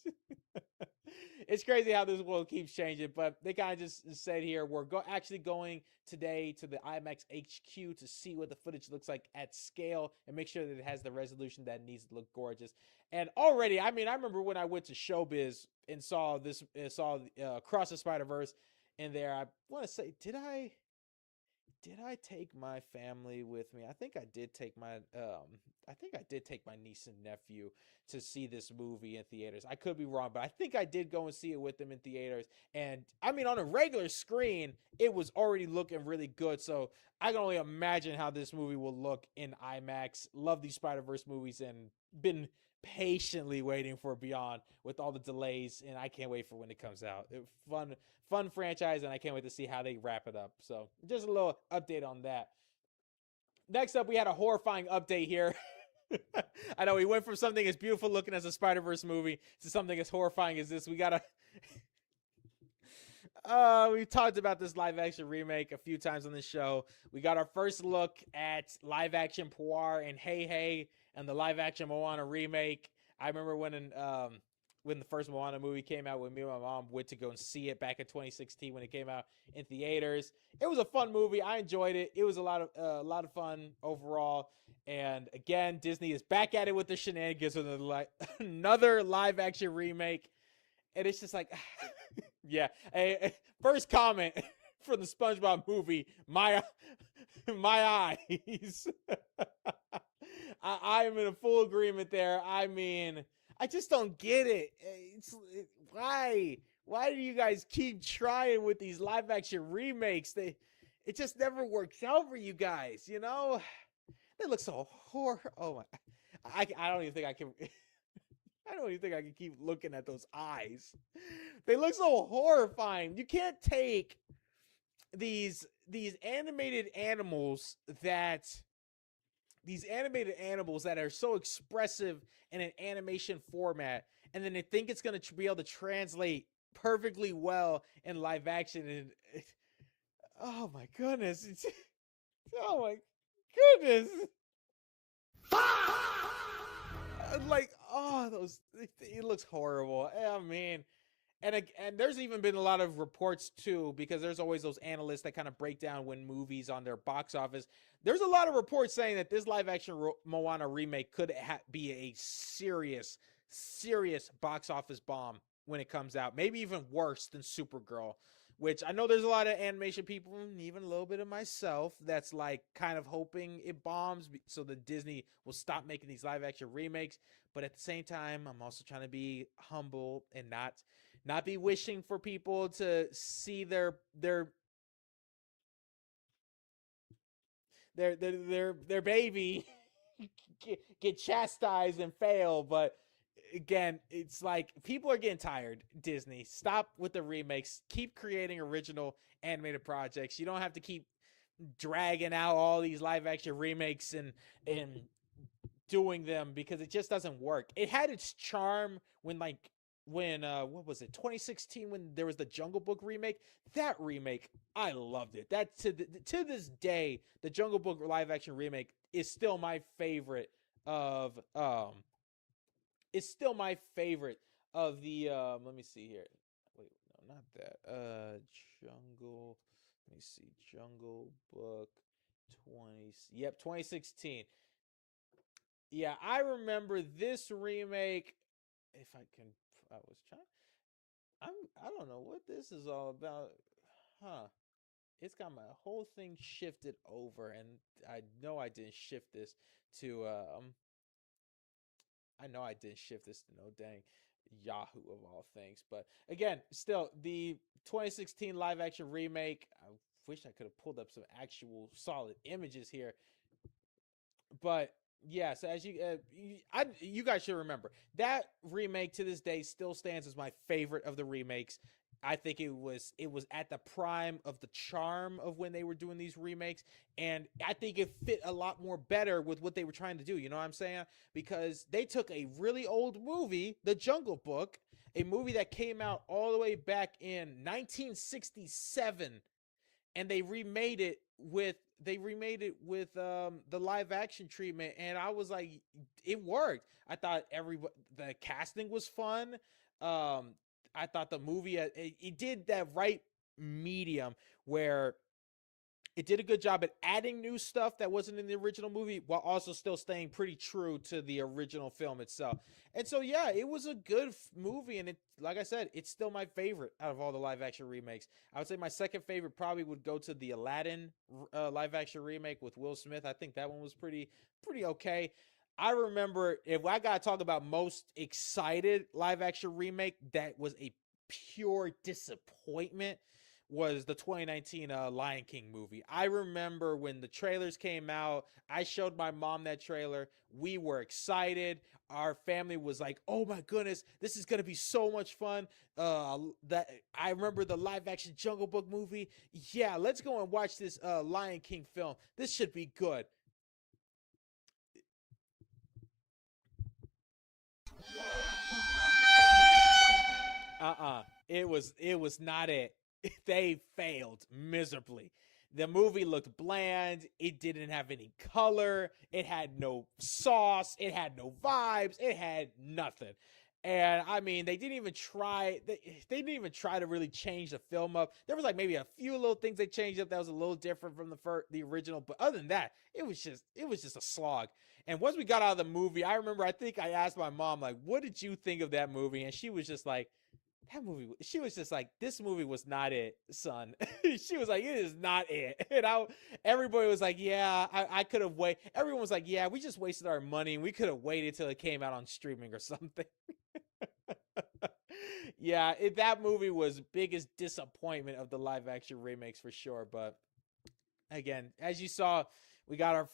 it's crazy how this world keeps changing. But they kind of just said here, we're actually going today to the IMAX HQ to see what the footage looks like at scale and make sure that it has the resolution that it needs to look gorgeous. And already, I mean, I remember when I went to Showbiz and saw Across the Spider-Verse in there. I want to say, did I take my family with me? I think I did take my niece and nephew to see this movie in theaters. I could be wrong, but I think I did go and see it with them in theaters. And I mean, on a regular screen, it was already looking really good. So I can only imagine how this movie will look in IMAX. Love these Spider-Verse movies and been patiently waiting for Beyond with all the delays, and I can't wait for when it comes out. Fun franchise, and I can't wait to see how they wrap it up. So just a little update on that. Next up, we had a horrifying update here. I know we went from something as beautiful looking as a Spider-Verse movie to something as horrifying as this. We got we've talked about this live action remake a few times on the show. We got our first look at live action Puar and Hey Hey and the live action Moana remake. I remember when when the first Moana movie came out, when me and my mom went to go and see it back in 2016 when it came out in theaters. It was a fun movie. I enjoyed it. It was a lot of fun overall. And again, Disney is back at it with the shenanigans with another live action remake. And it's just like, yeah. First comment for the SpongeBob movie, my eyes. I am in a full agreement there. I mean, I just don't get it. Why? Why do you guys keep trying with these live action remakes? It just never works out for you guys, you know? They look so horrible. Oh my! I don't even think I can. I don't even think I can keep looking at those eyes. They look so horrifying. You can't take these animated animals that are so expressive in an animation format, and then they think it's going to be able to translate perfectly well in live action. And oh my goodness! Oh my goodness! Like, oh, it looks horrible. I mean, and there's even been a lot of reports too, because there's always those analysts that kind of break down when movies on their box office. There's a lot of reports saying that this live action Moana remake could be a serious box office bomb when it comes out. Maybe even worse than Supergirl, which I know there's a lot of animation people, even a little bit of myself, that's like kind of hoping it bombs so that Disney will stop making these live action remakes. But at the same time, I'm also trying to be humble and not be wishing for people to see their baby get chastised and fail. But again, it's like people are getting tired. Disney, stop with the remakes. Keep creating original animated projects. You don't have to keep dragging out all these live action remakes and doing them, because it just doesn't work. It had its charm when what was it, 2016, when there was the Jungle Book remake. That remake, I loved it. That to this day, the Jungle Book live action remake is still my favorite of the let me see here. Wait, no, not that. Jungle. Let me see. Jungle Book 2016. Yeah, I remember this remake. If I can, I was trying. I don't know what this is all about, huh? It's got my whole thing shifted over, and I know I didn't shift this to no dang Yahoo of all things. But again, still the 2016 live action remake. I wish I could have pulled up some actual solid images here, but yeah. So as you guys should remember, that remake to this day still stands as my favorite of the remakes. I think it was at the prime of the charm of when they were doing these remakes, and I think it fit a lot more better with what they were trying to do. You know what I'm saying? Because they took a really old movie, The Jungle Book, a movie that came out all the way back in 1967, and they remade it with the live action treatment, and I was like, it worked. I thought the casting was fun. I thought the movie it did that right medium where it did a good job at adding new stuff that wasn't in the original movie while also still staying pretty true to the original film itself. And so, yeah, it was a good movie. And like I said, it's still my favorite out of all the live action remakes. I would say my second favorite probably would go to the Aladdin live action remake with Will Smith. I think that one was pretty okay. I remember, if I got to talk about most excited live action remake that was a pure disappointment, was the 2019 Lion King movie. I remember when the trailers came out, I showed my mom that trailer. We were excited. Our family was like, "Oh my goodness, this is going to be so much fun." That I remember the live action Jungle Book movie. Yeah, let's go and watch this Lion King film. This should be good. It was not it. They failed miserably. The movie looked bland. It didn't have any color. It had no sauce. It had no vibes. It had nothing. And I mean, they didn't even try. They didn't even try to really change the film up. There was like maybe a few little things they changed up that was a little different from the original. But other than that, it was just a slog. And once we got out of the movie, I remember I think I asked my mom like, "What did you think of that movie?" And she was just like, "That movie." She was just like, "This movie was not it, son." She was like, "It is not it." And everybody was like, "Yeah, I could have waited." Everyone was like, "Yeah, we just wasted our money. We could have waited till it came out on streaming or something." Yeah, that movie was biggest disappointment of the live action remakes for sure. But again, as you saw, we got our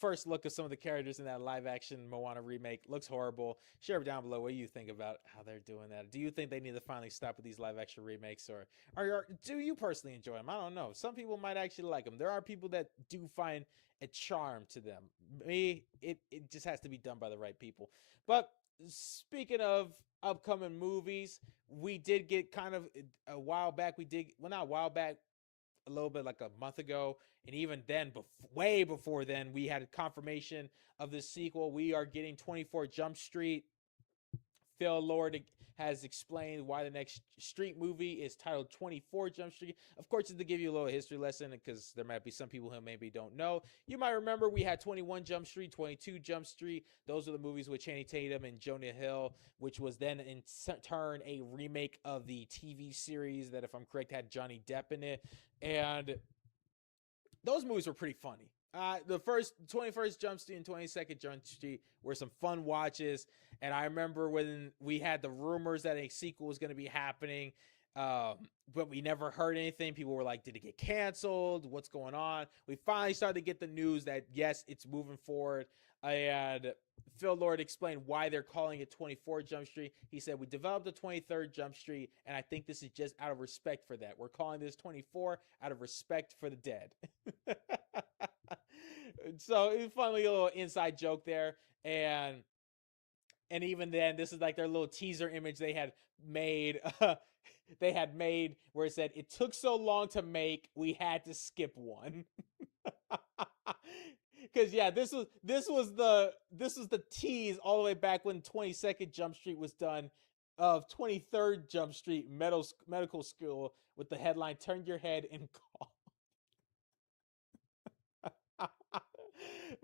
first look at some of the characters in that live action Moana remake. Looks horrible. Share down below what you think about how they're doing that. Do you think they need to finally stop with these live action remakes, or do you personally enjoy them? I don't know. Some people might actually like them. There are people that do find a charm to them. Me, it just has to be done by the right people. But speaking of upcoming movies, we did get kind of a while back. We did, well, not a while back, a little bit like a month ago, and even then, way before then, we had confirmation of the sequel. We are getting 24 Jump Street. Phil Lord has explained why the next Street movie is titled 24 Jump Street. Of course, it's to give you a little history lesson because there might be some people who maybe don't know. You might remember we had 21 Jump Street, 22 Jump Street. Those are the movies with Channing Tatum and Jonah Hill, which was then in turn a remake of the TV series that, if I'm correct, had Johnny Depp in it. And those movies were pretty funny. The first 21st Jump Street and 22nd Jump Street were some fun watches. And I remember when we had the rumors that a sequel was going to be happening, but we never heard anything. People were like, did it get canceled? What's going on? We finally started to get the news that, yes, it's moving forward. And Phil Lord explained why they're calling it 24 Jump Street. He said, we developed the 23rd Jump Street, and I think this is just out of respect for that. We're calling this 24 out of respect for the dead. So it's finally a little inside joke there. And even then, this is like their little teaser image they had made. They had made where it said, it took so long to make, we had to skip one. Because yeah, this was the tease all the way back when 22nd Jump Street was done, of 23rd Jump Street medical school, with the headline "Turn Your Head and Call."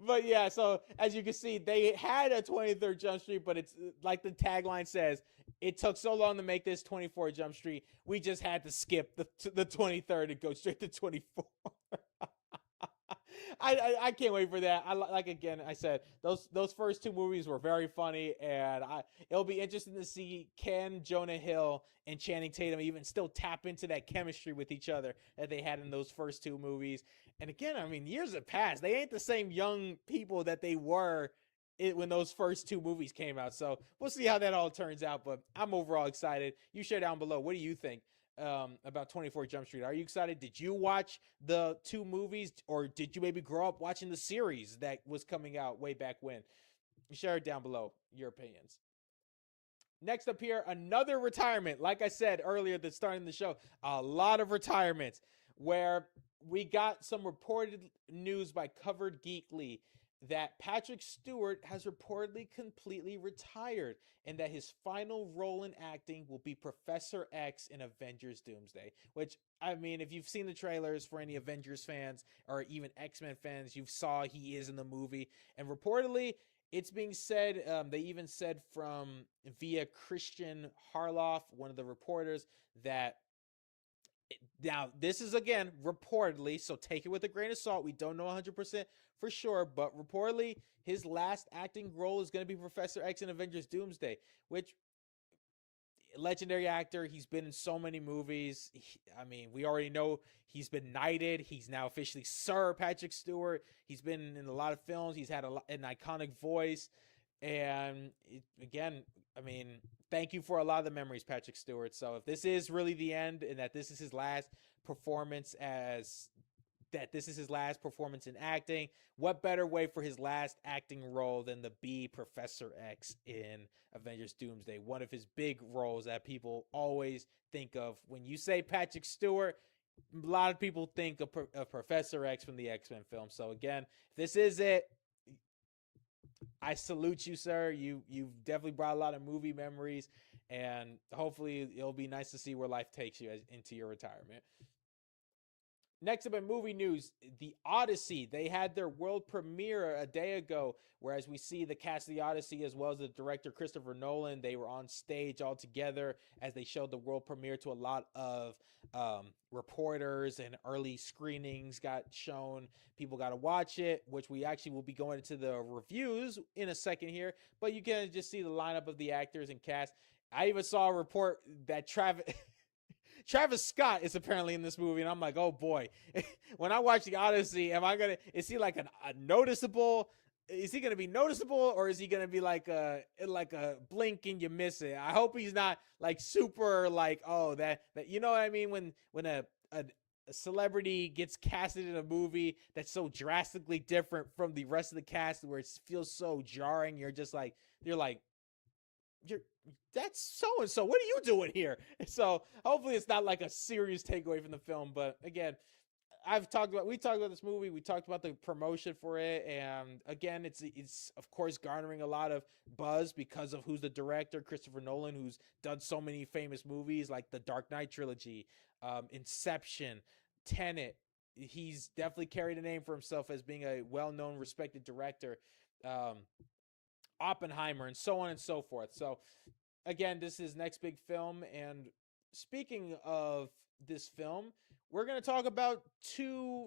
But yeah, so as you can see, they had a 23rd Jump Street, but it's like the tagline says, it took so long to make this 24 Jump Street, we just had to skip the 23rd and go straight to 24. I can't wait for that. Again, I said those first two movies were very funny, and it'll be interesting to see, can Jonah Hill and Channing Tatum even still tap into that chemistry with each other that they had in those first two movies. And again, I mean, years have passed. They ain't the same young people that they were when those first two movies came out. So we'll see how that all turns out. But I'm overall excited. You share down below, what do you think about 24 Jump Street? Are you excited? Did you watch the two movies, or did you maybe grow up watching the series that was coming out way back when? Share it down below, your opinions. Next up here, another retirement. Like I said earlier at the starting of the show, a lot of retirements, where we got some reported news by Covered Geekly that Patrick Stewart has reportedly completely retired, and that his final role in acting will be Professor X in Avengers Doomsday. Which, I mean, if you've seen the trailers for any Avengers fans or even X-Men fans, you saw he is in the movie. And reportedly, it's being said, they even said from via Christian Harloff, one of the reporters, that now this is again reportedly, so take it with a grain of salt. We don't know 100% for sure, but reportedly his last acting role is going to be Professor X in Avengers Doomsday, which, legendary actor, he's been in so many movies. I mean, we already know he's been knighted. He's now officially Sir Patrick Stewart. He's been in a lot of films. He's had an iconic voice. And again, I mean, thank you for a lot of the memories, Patrick Stewart. So if this is really the end, and that this is his last performance in acting, what better way for his last acting role than to be Professor X in Avengers Doomsday? One of his big roles that people always think of when you say Patrick Stewart. A lot of people think of Professor X from the X-Men film. So again, if this is it, I salute you, sir. You've definitely brought a lot of movie memories, and hopefully it'll be nice to see where life takes you into your retirement. Next up in movie news, the Odyssey. They had their world premiere a day ago, whereas we see the cast of the Odyssey as well as the director Christopher Nolan. They were on stage all together as they showed the world premiere to a lot of reporters, and early screenings got shown. People got to watch it, which we actually will be going into the reviews in a second here. But you can just see the lineup of the actors and cast. I even saw a report that Travis Scott is apparently in this movie, and I'm like, oh boy. When I watch the Odyssey, is he like a noticeable? Is he gonna be noticeable, or is he gonna be like a blink and you miss it? I hope he's not like super like, oh, that you know what I mean, when a celebrity gets casted in a movie that's so drastically different from the rest of the cast, where it feels so jarring. You're like, you're that's so and so. What are you doing here? So hopefully it's not like a serious takeaway from the film. But again, we talked about this movie. We talked about the promotion for it, and again, it's of course garnering a lot of buzz because of who's the director, Christopher Nolan, who's done so many famous movies like the Dark Knight trilogy, Inception, Tenet. He's definitely carried a name for himself as being a well-known, respected director. Um, Oppenheimer, and so on and so forth. So again, this is next big film. And speaking of this film, we're going to talk about two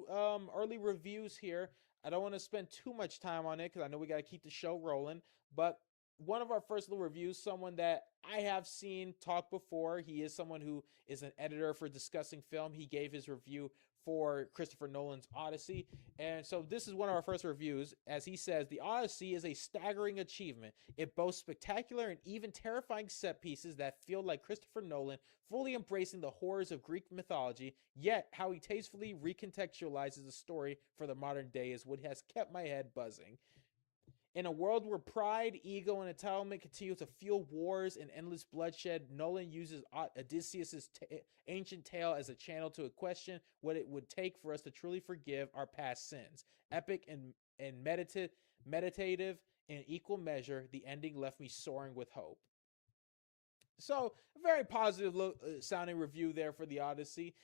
early reviews here. I don't want to spend too much time on it because I know we got to keep the show rolling. But one of our first little reviews, someone that I have seen talk before. He is someone who is an editor for Discussing Film. He gave his review for Christopher Nolan's Odyssey. And so this is one of our first reviews. As he says, the Odyssey is a staggering achievement. It boasts spectacular and even terrifying set pieces that feel like Christopher Nolan fully embracing the horrors of Greek mythology, yet how he tastefully recontextualizes the story for the modern day is what has kept my head buzzing. In a world where pride, ego, and entitlement continue to fuel wars and endless bloodshed, Nolan uses Odysseus' ancient tale as a channel to question what it would take for us to truly forgive our past sins. Epic and meditative in equal measure, the ending left me soaring with hope. So, a very positive sounding review there for the Odyssey.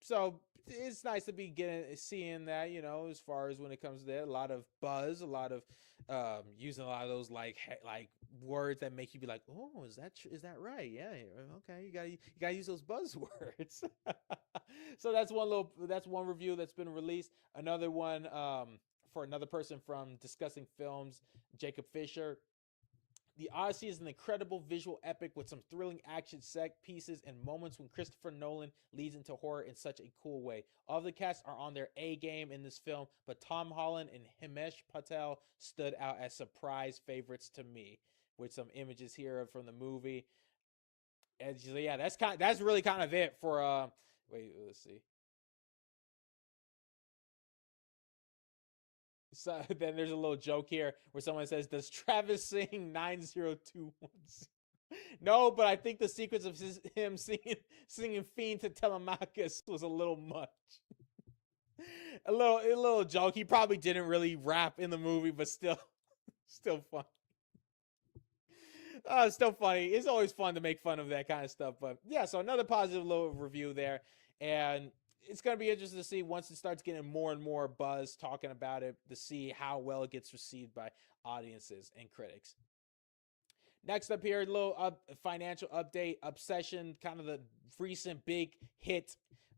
So it's nice to be seeing that, as far as when it comes to that, a lot of buzz, a lot of using a lot of those like words that make you be like, oh, is that right? Yeah, okay, you gotta use those buzzwords. So that's one review that's been released. Another one for another person from Discussing Films, Jacob Fisher. The Odyssey is an incredible visual epic with some thrilling action set pieces and moments when Christopher Nolan leads into horror in such a cool way. All of the cast are on their A game in this film, but Tom Holland and Himesh Patel stood out as surprise favorites to me. With some images here from the movie, and so yeah, that's really kind of it for let's see. So then there's a little joke here where someone says, "Does Travis sing 90210?" No, but I think the sequence of him singing "Fiend" to Telemachus was a little much. a little joke. He probably didn't really rap in the movie, but still fun. It's still funny. It's always fun to make fun of that kind of stuff. But yeah, so another positive little review there, and it's going to be interesting to see once it starts getting more and more buzz talking about it, to see how well it gets received by audiences and critics. Next up here, a little financial update. Obsession, kind of the recent big hit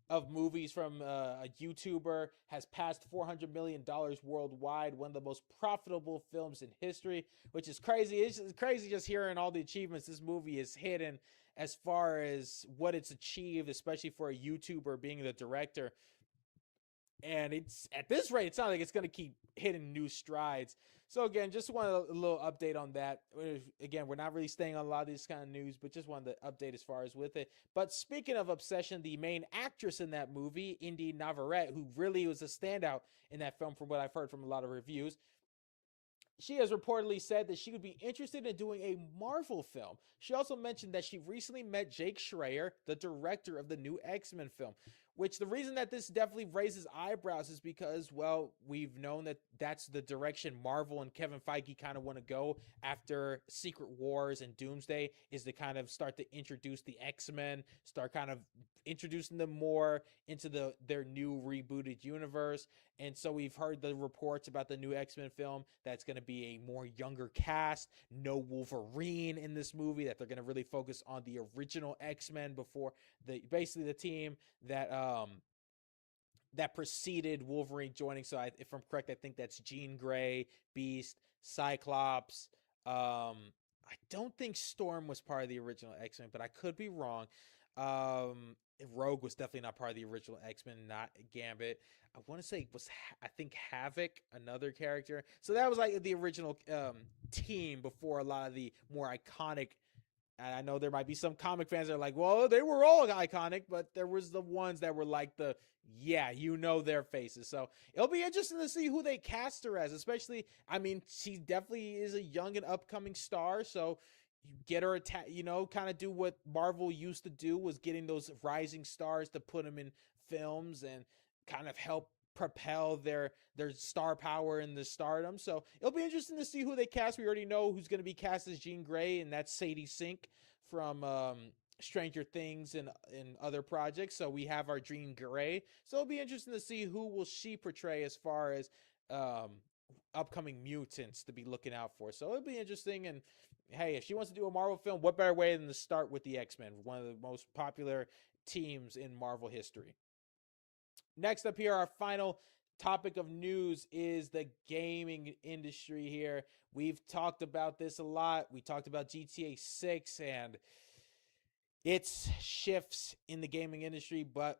of movies from a YouTuber, has passed $400 million worldwide, one of the most profitable films in history, which is crazy. It's crazy just hearing all the achievements this movie has hit, and as far as what it's achieved, especially for a YouTuber being the director. And it's at this rate, it's not like it's going to keep hitting new strides. So again, just wanted a little update on that. Again, we're not really staying on a lot of this kind of news, but just wanted to update as far as with it. But speaking of Obsession, the main actress in that movie, Indy Navarrete, who really was a standout in that film from what I've heard from a lot of reviews, she has reportedly said that she would be interested in doing a Marvel film. She also mentioned that she recently met Jake Schreier, the director of the new X-Men film, Which the reason that this definitely raises eyebrows is because, well, we've known that that's the direction Marvel and Kevin Feige kind of want to go after Secret Wars and Doomsday, is to kind of start to introduce the X-Men, start kind of introducing them more into their new rebooted universe. And so we've heard the reports about the new X-Men film that's going to be a more younger cast, no Wolverine in this movie, that they're going to really focus on the original X-Men before basically the team that preceded Wolverine joining. So if I'm correct, I think that's Jean Grey, Beast, Cyclops. I don't think Storm was part of the original X-Men, but I could be wrong. Rogue was definitely not part of the original X-Men, not Gambit. I want to say I think Havoc, another character. So that was like the original team before a lot of the more iconic. And I know there might be some comic fans that are like, well, they were all iconic, but there was the ones that were like their faces. So it'll be interesting to see who they cast her as, especially, I mean, she definitely is a young and upcoming star. So you get her, kind of do what Marvel used to do, was getting those rising stars to put them in films and kind of help propel their star power and the stardom. So it'll be interesting to see who they cast. We already know who's going to be cast as Jean Grey, and that's Sadie Sink from Stranger Things and other projects. So we have our Jean Grey. So it'll be interesting to see who will she portray as far as upcoming mutants to be looking out for. So it'll be interesting. And hey, if she wants to do a Marvel film, what better way than to start with the X-Men, one of the most popular teams in Marvel history. Next up here, our final topic of news is the gaming industry here. We've talked about this a lot. We talked about GTA 6 and its shifts in the gaming industry, but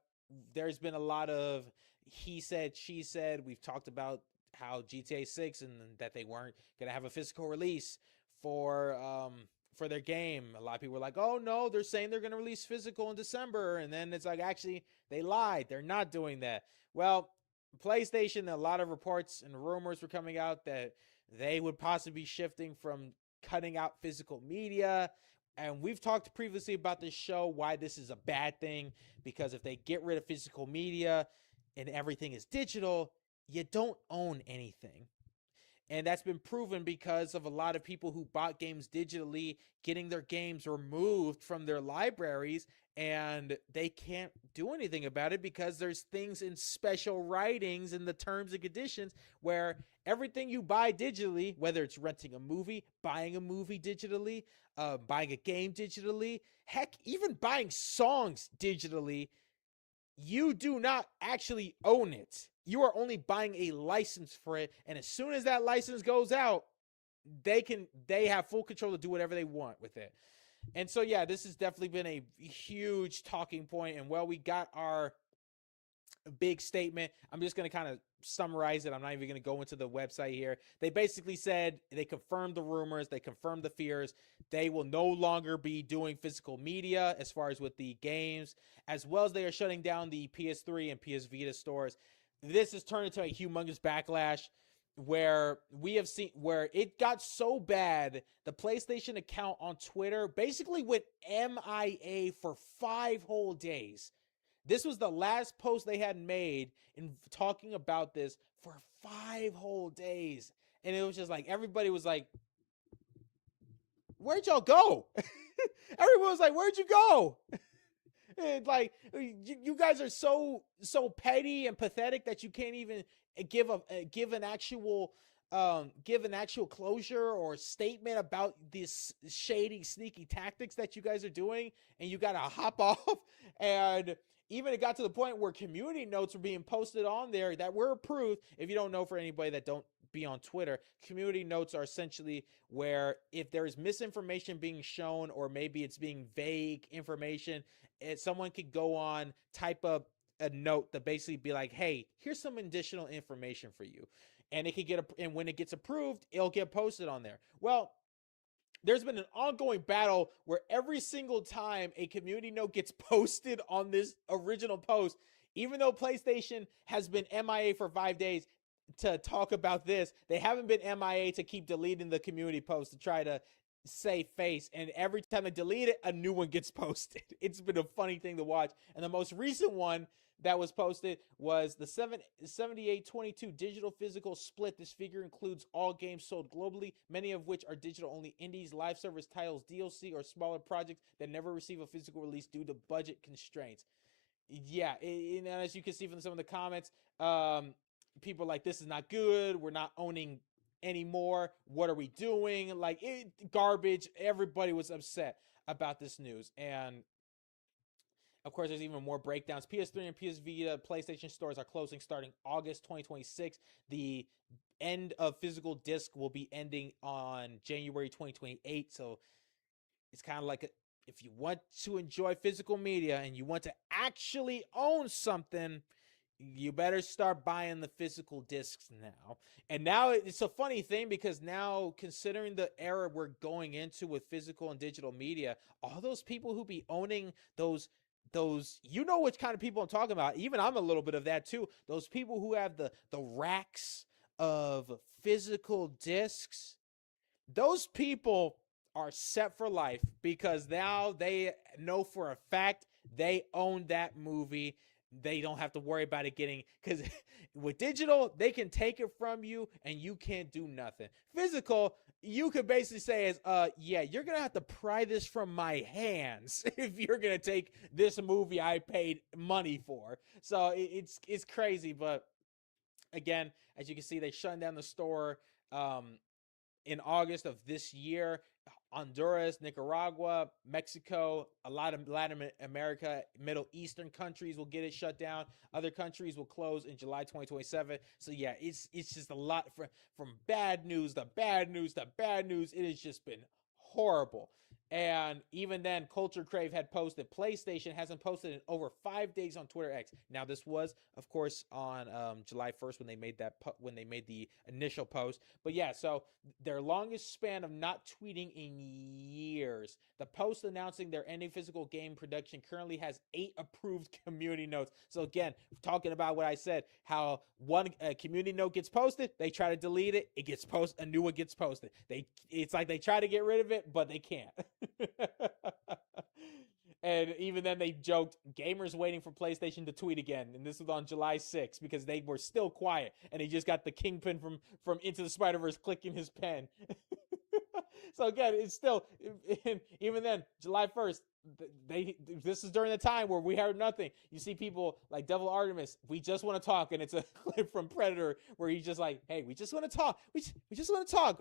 there's been a lot of he said, she said. We've talked about how GTA 6 and that they weren't going to have a physical release for their game. A lot of people were like, oh no, they're saying they're going to release physical in December. And then it's like, actually, they lied. They're not doing that. Well, PlayStation, a lot of reports and rumors were coming out that they would possibly be shifting from cutting out physical media. And we've talked previously about this show, why this is a bad thing, because if they get rid of physical media and everything is digital, you don't own anything. And that's been proven because of a lot of people who bought games digitally getting their games removed from their libraries, and they can't do anything about it because there's things in special writings in the terms and conditions where everything you buy digitally, whether it's renting a movie, buying a movie digitally, buying a game digitally, heck, even buying songs digitally, you do not actually own it. You are only buying a license for it, and as soon as that license goes out, they have full control to do whatever they want with it. And so yeah, this has definitely been a huge talking point. And well, we got our big statement. I'm just going to kind of summarize it. I'm not even going to go into the website here. They basically said they confirmed the rumors, they confirmed the fears. They will no longer be doing physical media as far as with the games, as well as they are shutting down the PS3 and PS Vita stores. This has turned into a humongous backlash where we have seen where it got so bad, the PlayStation account on Twitter basically went MIA for 5 whole days. This was the last post they had made in talking about this for 5 whole days. And it was just like, everybody was like, where'd y'all go? Everyone was like, where'd you go? It's like, you guys are so petty and pathetic that you can't even give an actual closure or statement about this shady, sneaky tactics that you guys are doing, and you gotta hop off. And even it got to the point where community notes were being posted on there that were approved. If you don't know, for anybody that don't be on Twitter, community notes are essentially where if there is misinformation being shown, or maybe it's being vague information, someone could go on, type up a note to basically be like, hey, here's some additional information for you. And it could and when it gets approved, it'll get posted on there. Well, there's been an ongoing battle where every single time a community note gets posted on this original post, even though PlayStation has been MIA for 5 days to talk about this, they haven't been MIA to keep deleting the community post to try to save face, and every time they delete it, a new one gets posted. It's been a funny thing to watch. And the most recent one that was posted was the 7822 digital physical split. This figure includes all games sold globally, many of which are digital only indies, live service titles, DLC, or smaller projects that never receive a physical release due to budget constraints. Yeah, and as you can see from some of the comments, people are like, this is not good. We're not owning anymore. What are we doing? Like, garbage. Everybody was upset about this news. And of course, there's even more breakdowns. PS3 and PS Vita PlayStation stores are closing starting August 2026. The end of physical disc will be ending on January 2028. So it's kind of like if you want to enjoy physical media and you want to actually own something, you better start buying the physical discs now. And now it's a funny thing because now, considering the era we're going into with physical and digital media, all those people who be owning those you know which kind of people I'm talking about. Even I'm a little bit of that too. Those people who have the racks of physical discs, those people are set for life because now they know for a fact they own that movie. They don't have to worry about it getting, because with digital, they can take it from you and you can't do nothing. Physical, you could basically say is, yeah, you're going to have to pry this from my hands if you're going to take this movie I paid money for. So it's crazy. But again, as you can see, they shut down the store in August of this year. Honduras, Nicaragua, Mexico, a lot of Latin America, Middle Eastern countries will get it shut down. Other countries will close in July 2027. So yeah, it's just a lot from bad news to bad news to bad news. It has just been horrible. And even then, Culture Crave had posted, PlayStation hasn't posted in over 5 days on Twitter X. Now, this was, of course, on July 1st when they made when they made the initial post. But yeah, so their longest span of not tweeting in years. The post announcing their ending physical game production currently has 8 approved community notes. So again, talking about what I said, how one community note gets posted, they try to delete it, it gets posted, a new one gets posted. It's like they try to get rid of it, but they can't. And even then, they joked, gamers waiting for PlayStation to tweet again. And this was on July 6th because they were still quiet. And he just got the Kingpin from Into the Spider-Verse clicking his pen. So again, it's still, even then, July 1st, this is during the time where we heard nothing. You see people like Devil Artemis, we just want to talk, and it's a clip from Predator where he's just like, hey, we just want to talk. We just want to talk.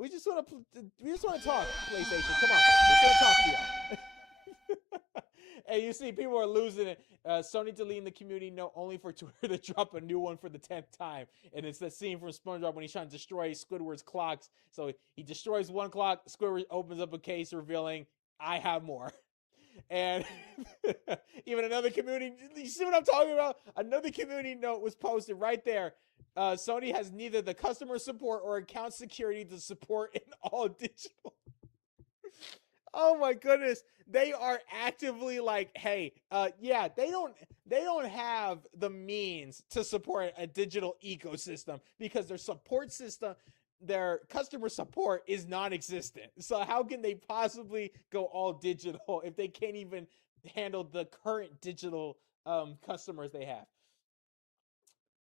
We just want to talk. PlayStation, come on, we just want to talk to you. And you see people are losing it. Sony deleting the community note only for Twitter to drop a new one for the 10th time. And it's the scene from SpongeBob when he's trying to destroy Squidward's clocks. So he destroys one clock. Squidward opens up a case revealing, I have more. And even another community, you see what I'm talking about? Another community note was posted right there. Sony has neither the customer support or account security to support in all digital. Oh my goodness. They are actively like, hey, yeah, they don't have the means to support a digital ecosystem because their support system, their customer support is non-existent. So how can they possibly go all digital if they can't even handle the current digital customers they have?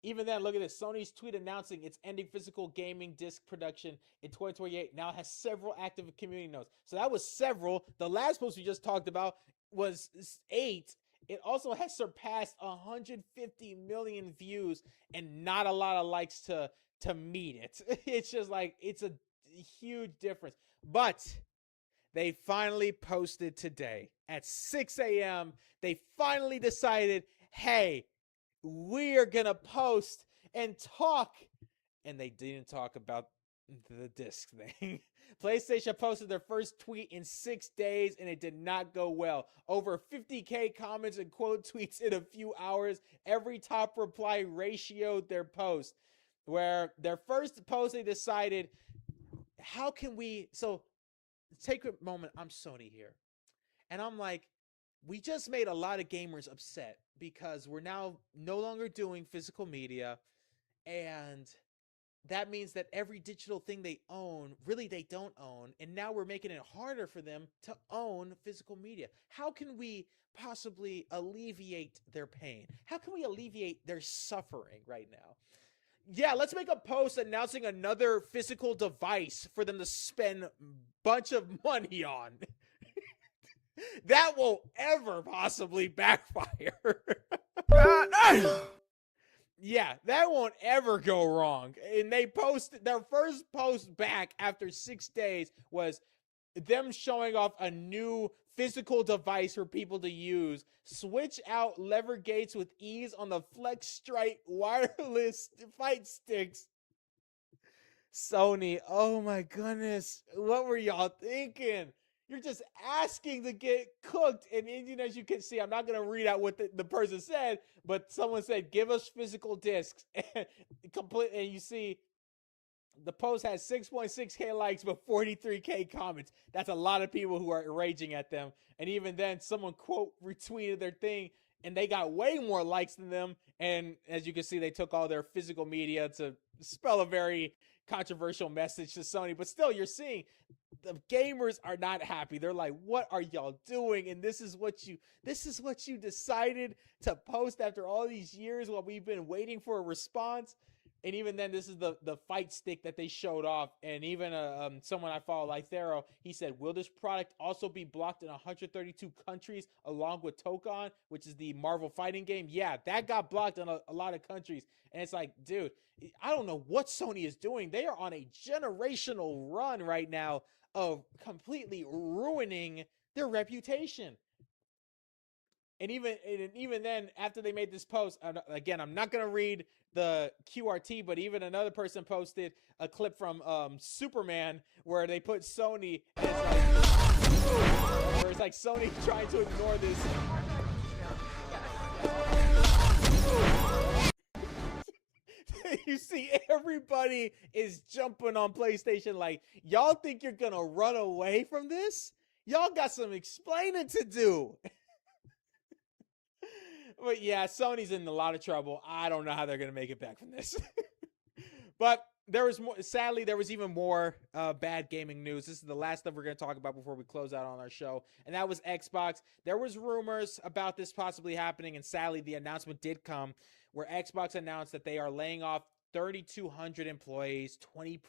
Even then, look at this. Sony's tweet announcing it's ending physical gaming disc production in 2028 now has several active community notes. So that was several. The last post we just talked about was 8. It also has surpassed 150 million views and not a lot of likes to meet it. It's just like, it's a huge difference. But they finally posted today at 6 a.m. They finally decided, hey, we are going to post and talk. And they didn't talk about the disc thing. PlayStation posted their first tweet in 6 days, and it did not go well. Over 50K comments and quote tweets in a few hours. Every top reply ratioed their post. Where their first post, they decided, how can we... So, take a moment. I'm Sony here. And I'm like, we just made a lot of gamers upset because we're now no longer doing physical media, and that means that every digital thing they own, really they don't own. And now we're making it harder for them to own physical media. How can we possibly alleviate their pain? How can we alleviate their suffering right now? Yeah, let's make a post announcing another physical device for them to spend a bunch of money on. That won't ever possibly backfire. Yeah, that won't ever go wrong. And they posted their first post back after 6 days was them showing off a new physical device for people to use. Switch out lever gates with ease on the Fl33tway's wireless fight sticks. Sony, oh my goodness, what were y'all thinking? You're just asking to get cooked. And as you can see, I'm not going to read out what the person said, but someone said, give us physical discs. And you see, the post has 6.6K likes, but 43K comments. That's a lot of people who are raging at them. And even then, someone quote retweeted their thing, and they got way more likes than them. And as you can see, they took all their physical media to spell a very controversial message to Sony. But still, you're seeing the gamers are not happy. They're like, what are y'all doing? And this is what you decided to post after all these years while we've been waiting for a response. And even then, this is the fight stick that they showed off. And even someone I follow, like Thero, he said, will this product also be blocked in 132 countries along with Tokon, which is the Marvel fighting game? Yeah, that got blocked in a lot of countries. And it's like, dude, I don't know what Sony is doing. They are on a generational run right now of completely ruining their reputation. And even then, after they made this post, again, I'm not gonna read the QRT, but even another person posted a clip from Superman where they put Sony, and it's like Sony trying to ignore this. You see, everybody is jumping on PlayStation like, y'all think you're gonna run away from this? Y'all got some explaining to do. But yeah, Sony's in a lot of trouble. I don't know how they're going to make it back from this. But there was more. Sadly, there was even more bad gaming news. This is the last stuff we're going to talk about before we close out on our show. And that was Xbox. There was rumors about this possibly happening. And sadly, the announcement did come where Xbox announced that they are laying off 3,200 employees, 20%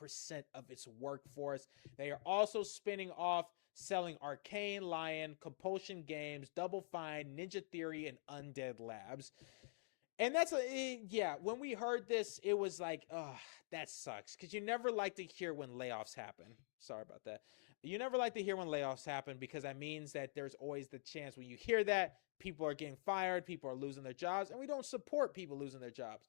of its workforce. They are also spinning off selling Arcane, Lion, Compulsion Games, Double Fine, Ninja Theory, and Undead Labs. And when we heard this, it was like, oh, that sucks. Because you never like to hear when layoffs happen. Sorry about that. You never like to hear when layoffs happen because that means that there's always the chance when you hear that, people are getting fired, people are losing their jobs, and we don't support people losing their jobs.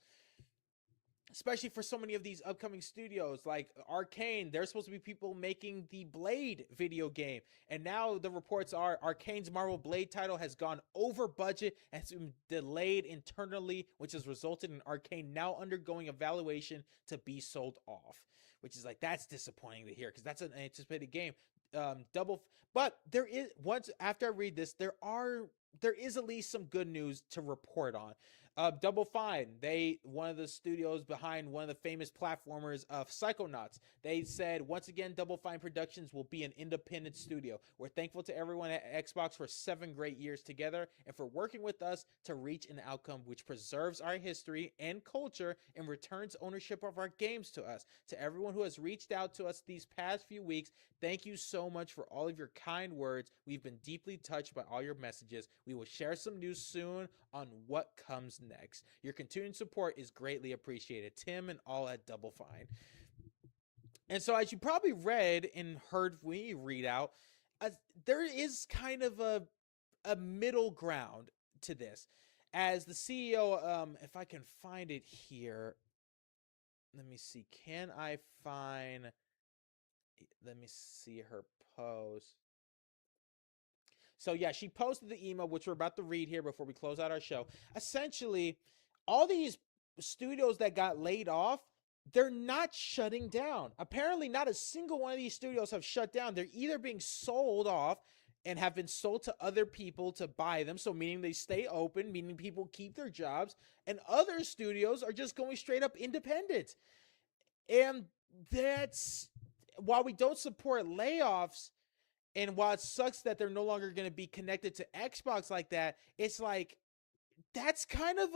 Especially for so many of these upcoming studios like Arcane. There's supposed to be people making the Blade video game. And now the reports are Arcane's Marvel Blade title has gone over budget and has been delayed internally, which has resulted in Arcane now undergoing evaluation to be sold off. Which is like, that's disappointing to hear because that's an anticipated game. But there is, once after I read this, there is at least some good news to report on. Double Fine, one of the studios behind one of the famous platformers of Psychonauts, they said, once again, Double Fine Productions will be an independent studio. We're thankful to everyone at Xbox for 7 great years together and for working with us to reach an outcome which preserves our history and culture and returns ownership of our games to us. To everyone who has reached out to us these past few weeks, thank you so much for all of your kind words. We've been deeply touched by all your messages. We will share some news soon on what comes next. Your continued support is greatly appreciated. Tim and all at Double Fine. And so, as you probably read and heard me read out, there is kind of a middle ground to this. As the CEO, if I can find it here, let me see. Can I find? Let me see her post. So yeah, she posted the email, which we're about to read here before we close out our show. Essentially, all these studios that got laid off, they're not shutting down. Apparently, not a single one of these studios have shut down. They're either being sold off and have been sold to other people to buy them. So meaning they stay open, meaning people keep their jobs. And other studios are just going straight up independent. And that's while we don't support layoffs, and while it sucks that they're no longer going to be connected to Xbox like that, it's like that's kind of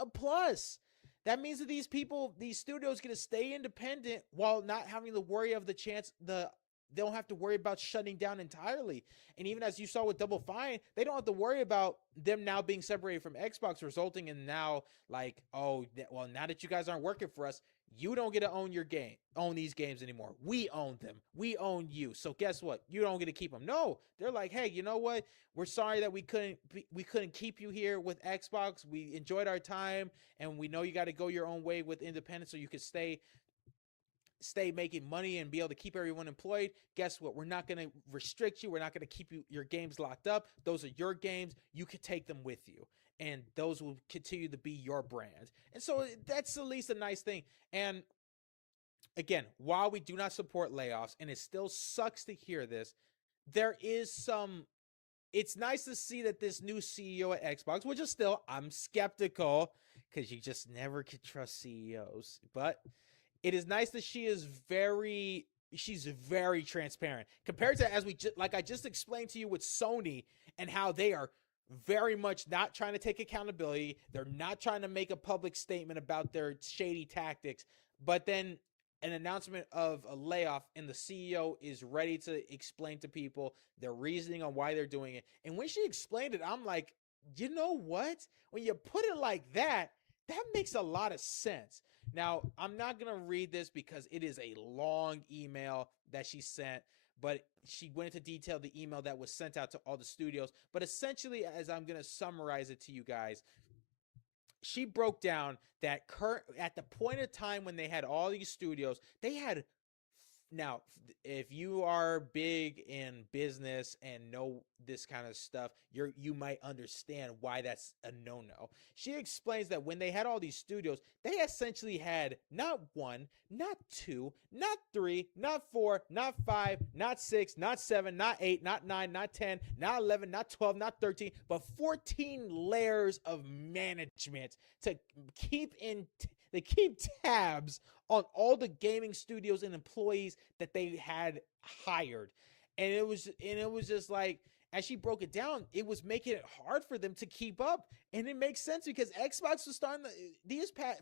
a plus. That means that these people, these studios, going to stay independent while not having to worry of the chance they don't have to worry about shutting down entirely. And even as you saw with Double Fine, they don't have to worry about them now being separated from Xbox, resulting in now like, oh, well, now that you guys aren't working for us, you don't get to own these games anymore. We own them. We own you. So guess what? You don't get to keep them. No, they're like, hey, you know what? We're sorry that we couldn't keep you here with Xbox. We enjoyed our time, and we know you got to go your own way with independence so you could stay making money and be able to keep everyone employed. Guess what? We're not going to restrict you. We're not going to keep your games locked up. Those are your games. You could take them with you, and those will continue to be your brand. And so that's at least a nice thing. And again, while we do not support layoffs, and it still sucks to hear this, there is some. It's nice to see that this new CEO at Xbox, which is still, I'm skeptical because you just never can trust CEOs, but it is nice that she's very transparent compared to, as like I just explained to you with Sony, and how they are very much not trying to take accountability. They're not trying to make a public statement about their shady tactics, but then an announcement of a layoff, and the CEO is ready to explain to people their reasoning on why they're doing it. And when she explained it, I'm like, you know what? When you put it like that, that makes a lot of sense. Now, I'm not going to read this because it is a long email that she sent, but she went into detail the email that was sent out to all the studios. But essentially, as I'm going to summarize it to you guys, she broke down that at the point of time when they had all these studios, they had now, if you are big in business and know this kind of stuff, you might understand why that's a no-no. She explains that when they had all these studios, they essentially had not one, not two, not three, not four, not five, not six, not seven, not eight, not nine, not 10, not 11, not 12, not 13, but 14 layers of management to keep tabs on all the gaming studios and employees that they had hired. And it was just like, as she broke it down, it was making it hard for them to keep up. And it makes sense because Xbox was starting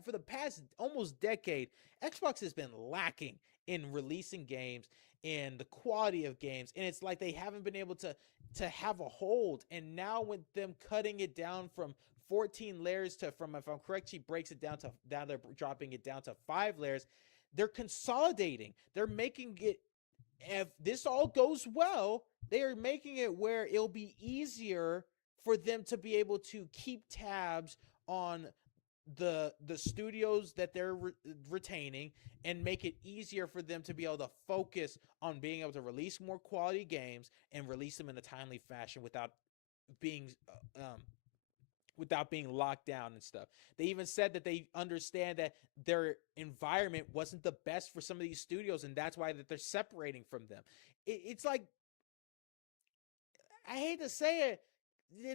for the past almost decade, Xbox has been lacking in releasing games and the quality of games. And it's like they haven't been able to have a hold. And now with them cutting it down from 14 layers from, if I'm correct, she breaks it down they're dropping it down to 5 layers. They're consolidating. They're making it, if this all goes well, they are making it where it'll be easier for them to be able to keep tabs on the studios that they're retaining, and make it easier for them to be able to focus on being able to release more quality games and release them in a timely fashion being um, without being locked down and stuff. They even said that they understand that their environment wasn't the best for some of these studios, and that's why that they're separating from them. It's like, I hate to say it,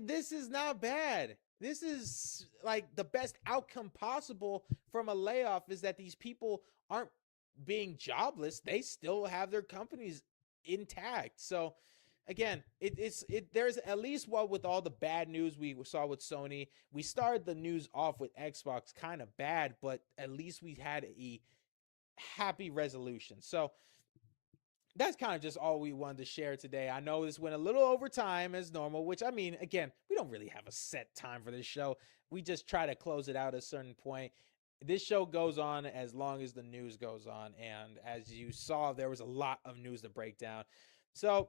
this is not bad. This is like the best outcome possible from a layoff, is that these people aren't being jobless. They still have their companies intact. So again, there's at least, what with all the bad news we saw with Sony, we started the news off with Xbox kind of bad, but at least we had a happy resolution. So that's kind of just all we wanted to share today. I know this went a little over time as normal, which, I mean, again, we don't really have a set time for this show. We just try to close it out at a certain point. This show goes on as long as the news goes on. And as you saw, there was a lot of news to break down. So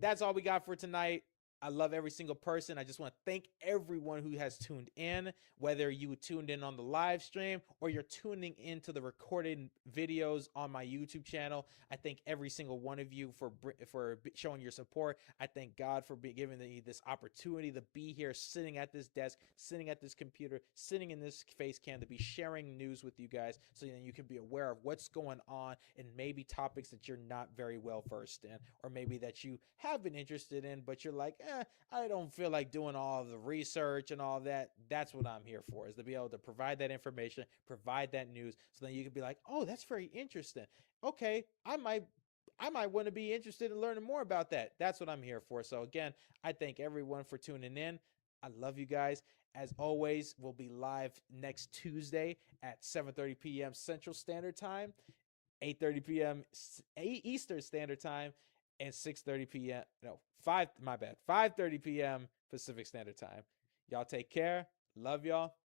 that's all we got for tonight. I love every single person. I just want to thank everyone who has tuned in, whether you tuned in on the live stream or you're tuning into the recorded videos on my YouTube channel. I thank every single one of you for showing your support. I thank God for giving me this opportunity to be here, sitting at this desk, sitting at this computer, sitting in this face cam, to be sharing news with you guys, so that you can be aware of what's going on and maybe topics that you're not very well versed in, or maybe that you have been interested in, but you're like, I don't feel like doing all the research and all that. That's what I'm here for, is to be able to provide that information, provide that news, so then you can be like, oh, that's very interesting. Okay, I might want to be interested in learning more about that. That's what I'm here for. So again, I thank everyone for tuning in. I love you guys. As always, we'll be live next Tuesday at 7:30 p.m. Central Standard Time, 8:30 p.m. Eastern Standard Time, and 6:30 p.m. No, 5 my bad. 5:30 p.m. Pacific Standard Time. Y'all take care. Love y'all.